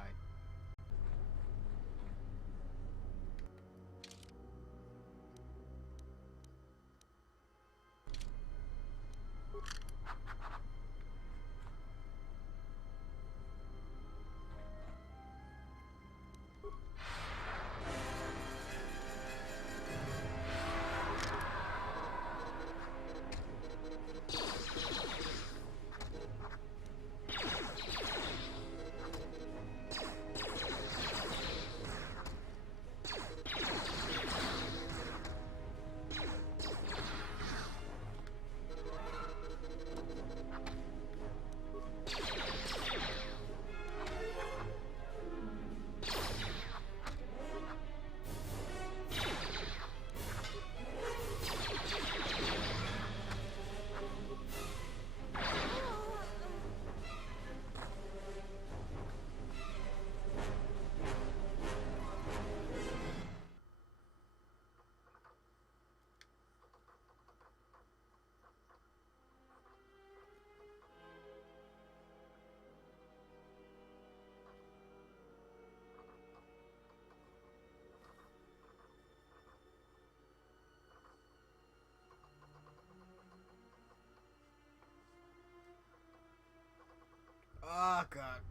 Oh god.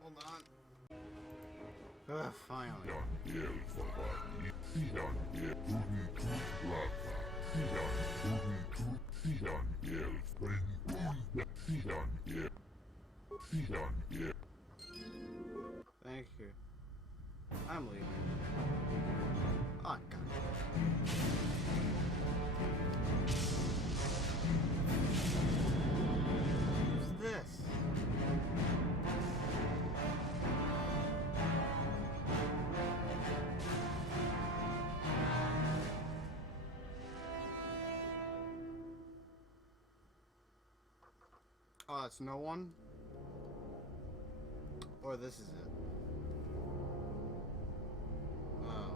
Hold on. Finally. Thank you. I'm leaving. Oh god. Who's this? Oh, that's no one? Or this is it? Oh.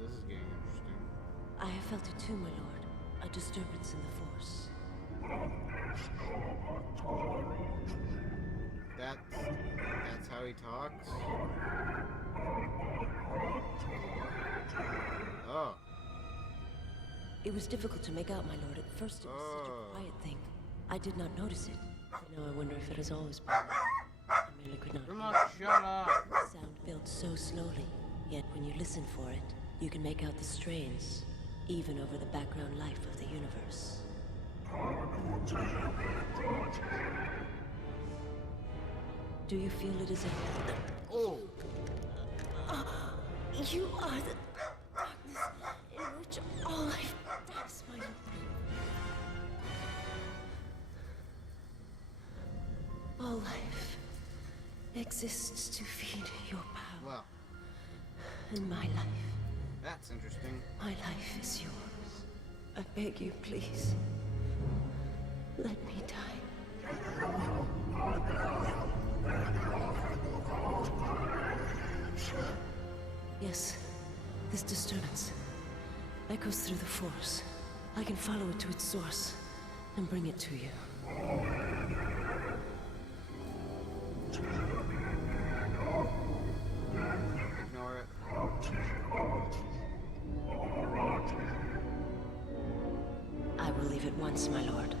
This is getting interesting. I have felt it too, my lord. A disturbance in the Force. That's how he talks? Oh. It was difficult to make out, my lord. At first it was such a quiet thing. I did not notice it. But now I wonder if it has always been. I merely could not. Come on, shut up! The sound built so slowly, yet when you listen for it, you can make out the strains, even over the background life of the universe. Do you feel it is a... Oh! You are the darkness in which all life dies, my lord. All life exists to feed your power. Well. And my life. That's interesting. My life is yours. I beg you, please. Let me die. Yes, this disturbance echoes through the Force. I can follow it to its source and bring it to you. Ignore it. I will leave at once, my lord.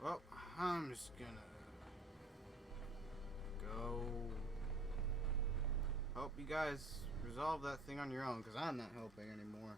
Well, I'm just gonna go help you guys resolve that thing on your own, because I'm not helping anymore.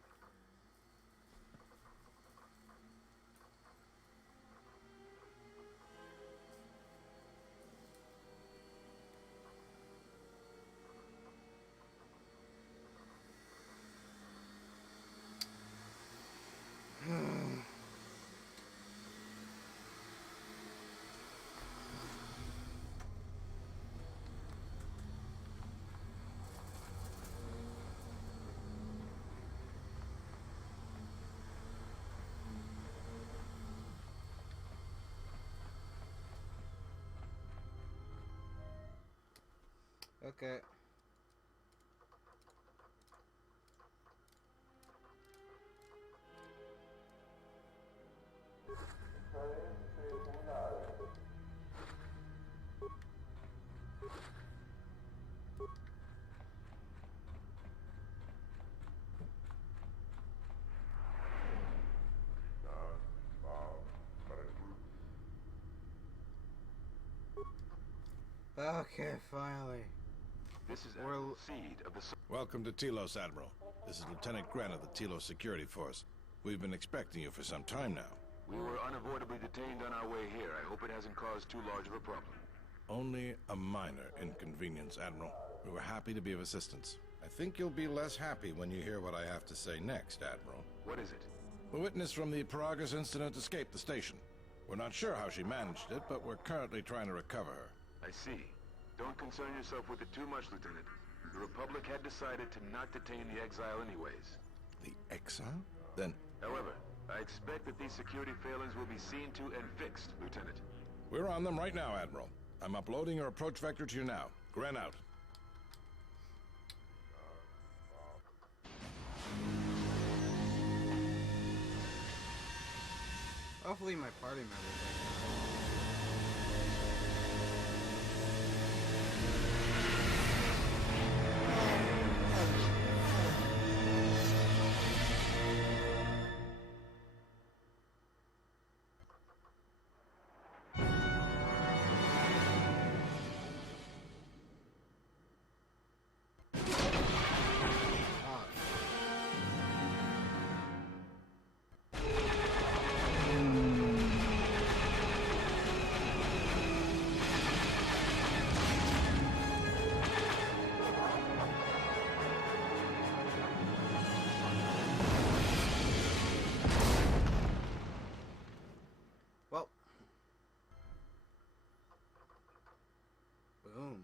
Okay. Okay, finally. This is Admiral Seed of the... Welcome to Telos, Admiral. This is Lieutenant Grant of the Telos Security Force. We've been expecting you for some time now. We were unavoidably detained on our way here. I hope it hasn't caused too large of a problem. Only a minor inconvenience, Admiral. We were happy to be of assistance. I think you'll be less happy when you hear what I have to say next, Admiral. What is it? The witness from the Paragus incident escaped the station. We're not sure how she managed it, but we're currently trying to recover her. I see. Don't concern yourself with it too much, Lieutenant. The Republic had decided to not detain the exile anyways. The exile? Then... However, I expect that these security failings will be seen to and fixed, Lieutenant. We're on them right now, Admiral. I'm uploading your approach vector to you now. Gren out. Hopefully my party members. Well, boom.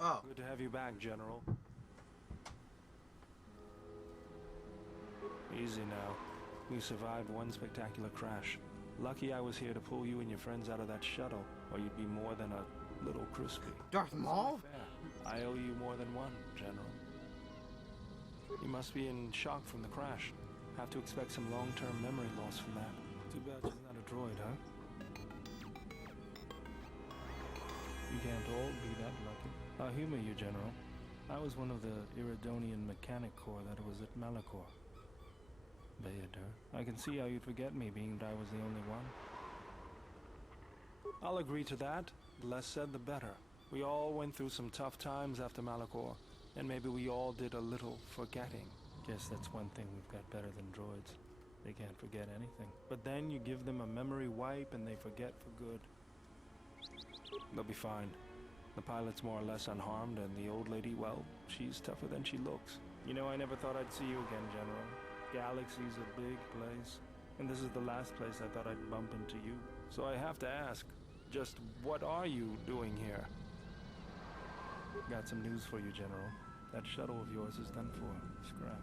Oh. Good to have you back, General. Easy now. We survived one spectacular crash. Lucky I was here to pull you and your friends out of that shuttle, or you'd be more than a little crispy. Darth Maul? I owe you more than one, General. You must be in shock from the crash. Have to expect some long-term memory loss from that. Too bad she's not a droid, huh? You can't all be that lucky. I'll humor you, General. I was one of the Iridonian Mechanic Corps that was at Malachor. Vader, I can see how you'd forget me, being that I was the only one. I'll agree to that. The less said, the better. We all went through some tough times after Malachor, and maybe we all did a little forgetting. Guess that's one thing we've got better than droids. They can't forget anything. But then you give them a memory wipe and they forget for good. They'll be fine. The pilot's more or less unharmed, and the old lady, well, she's tougher than she looks. You know, I never thought I'd see you again, General. Galaxy's a big place, and this is the last place I thought I'd bump into you. So I have to ask, just what are you doing here? Got some news for you, General. That shuttle of yours is done for. Scrap.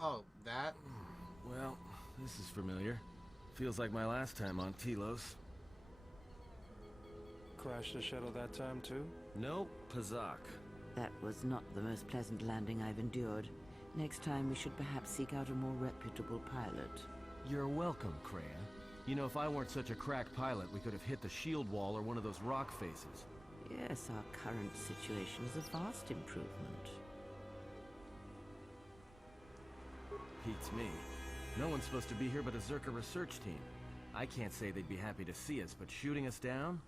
Oh, that? Well, this is familiar. Feels like my last time on Telos. Crashed the shuttle that time, too? Nope, Pazak. That was not the most pleasant landing I've endured. Next time we should perhaps seek out a more reputable pilot. You're welcome, Kreia. You know, if I weren't such a crack pilot, we could have hit the shield wall or one of those rock faces. Yes, our current situation is a vast improvement. Beats me. No one's supposed to be here but a Zerka research team. I can't say they'd be happy to see us, but shooting us down?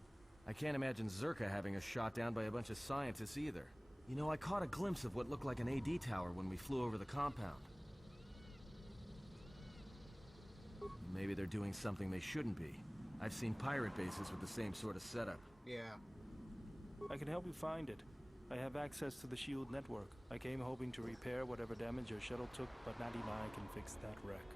I can't imagine Zerka having us shot down by a bunch of scientists either. You know, I caught a glimpse of what looked like an AD tower when we flew over the compound. Maybe they're doing something they shouldn't be. I've seen pirate bases with the same sort of setup. Yeah. I can help you find it. I have access to the SHIELD network. I came hoping to repair whatever damage your shuttle took, but not even I can fix that wreck.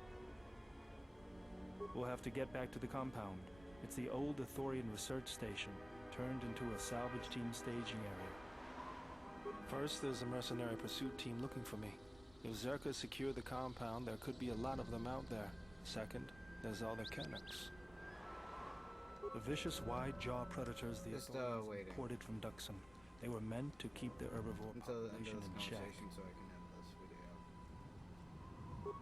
We'll have to get back to the compound. It's the old Ithorian research station, turned into a salvage team staging area. First, there's a mercenary pursuit team looking for me. If Zerka secure the compound, there could be a lot of them out there. Second, there's all the Canucks. The vicious wide-jaw predators the Ithorians imported from Duxon. They were meant to keep the herbivore population in check. So I can end this video.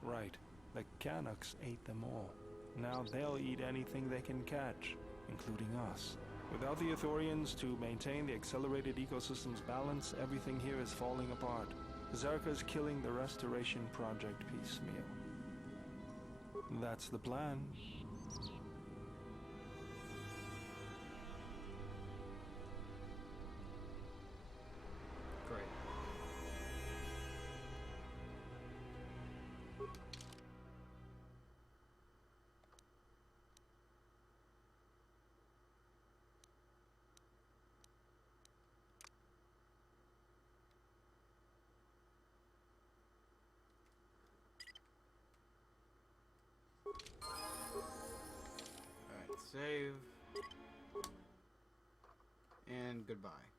Right. The Canucks ate them all. Now they'll eat anything they can catch, including us. Without the Ithorians to maintain the accelerated ecosystem's balance, everything here is falling apart. Zerka's killing the Restoration Project piecemeal. That's the plan. Great. Save. And goodbye.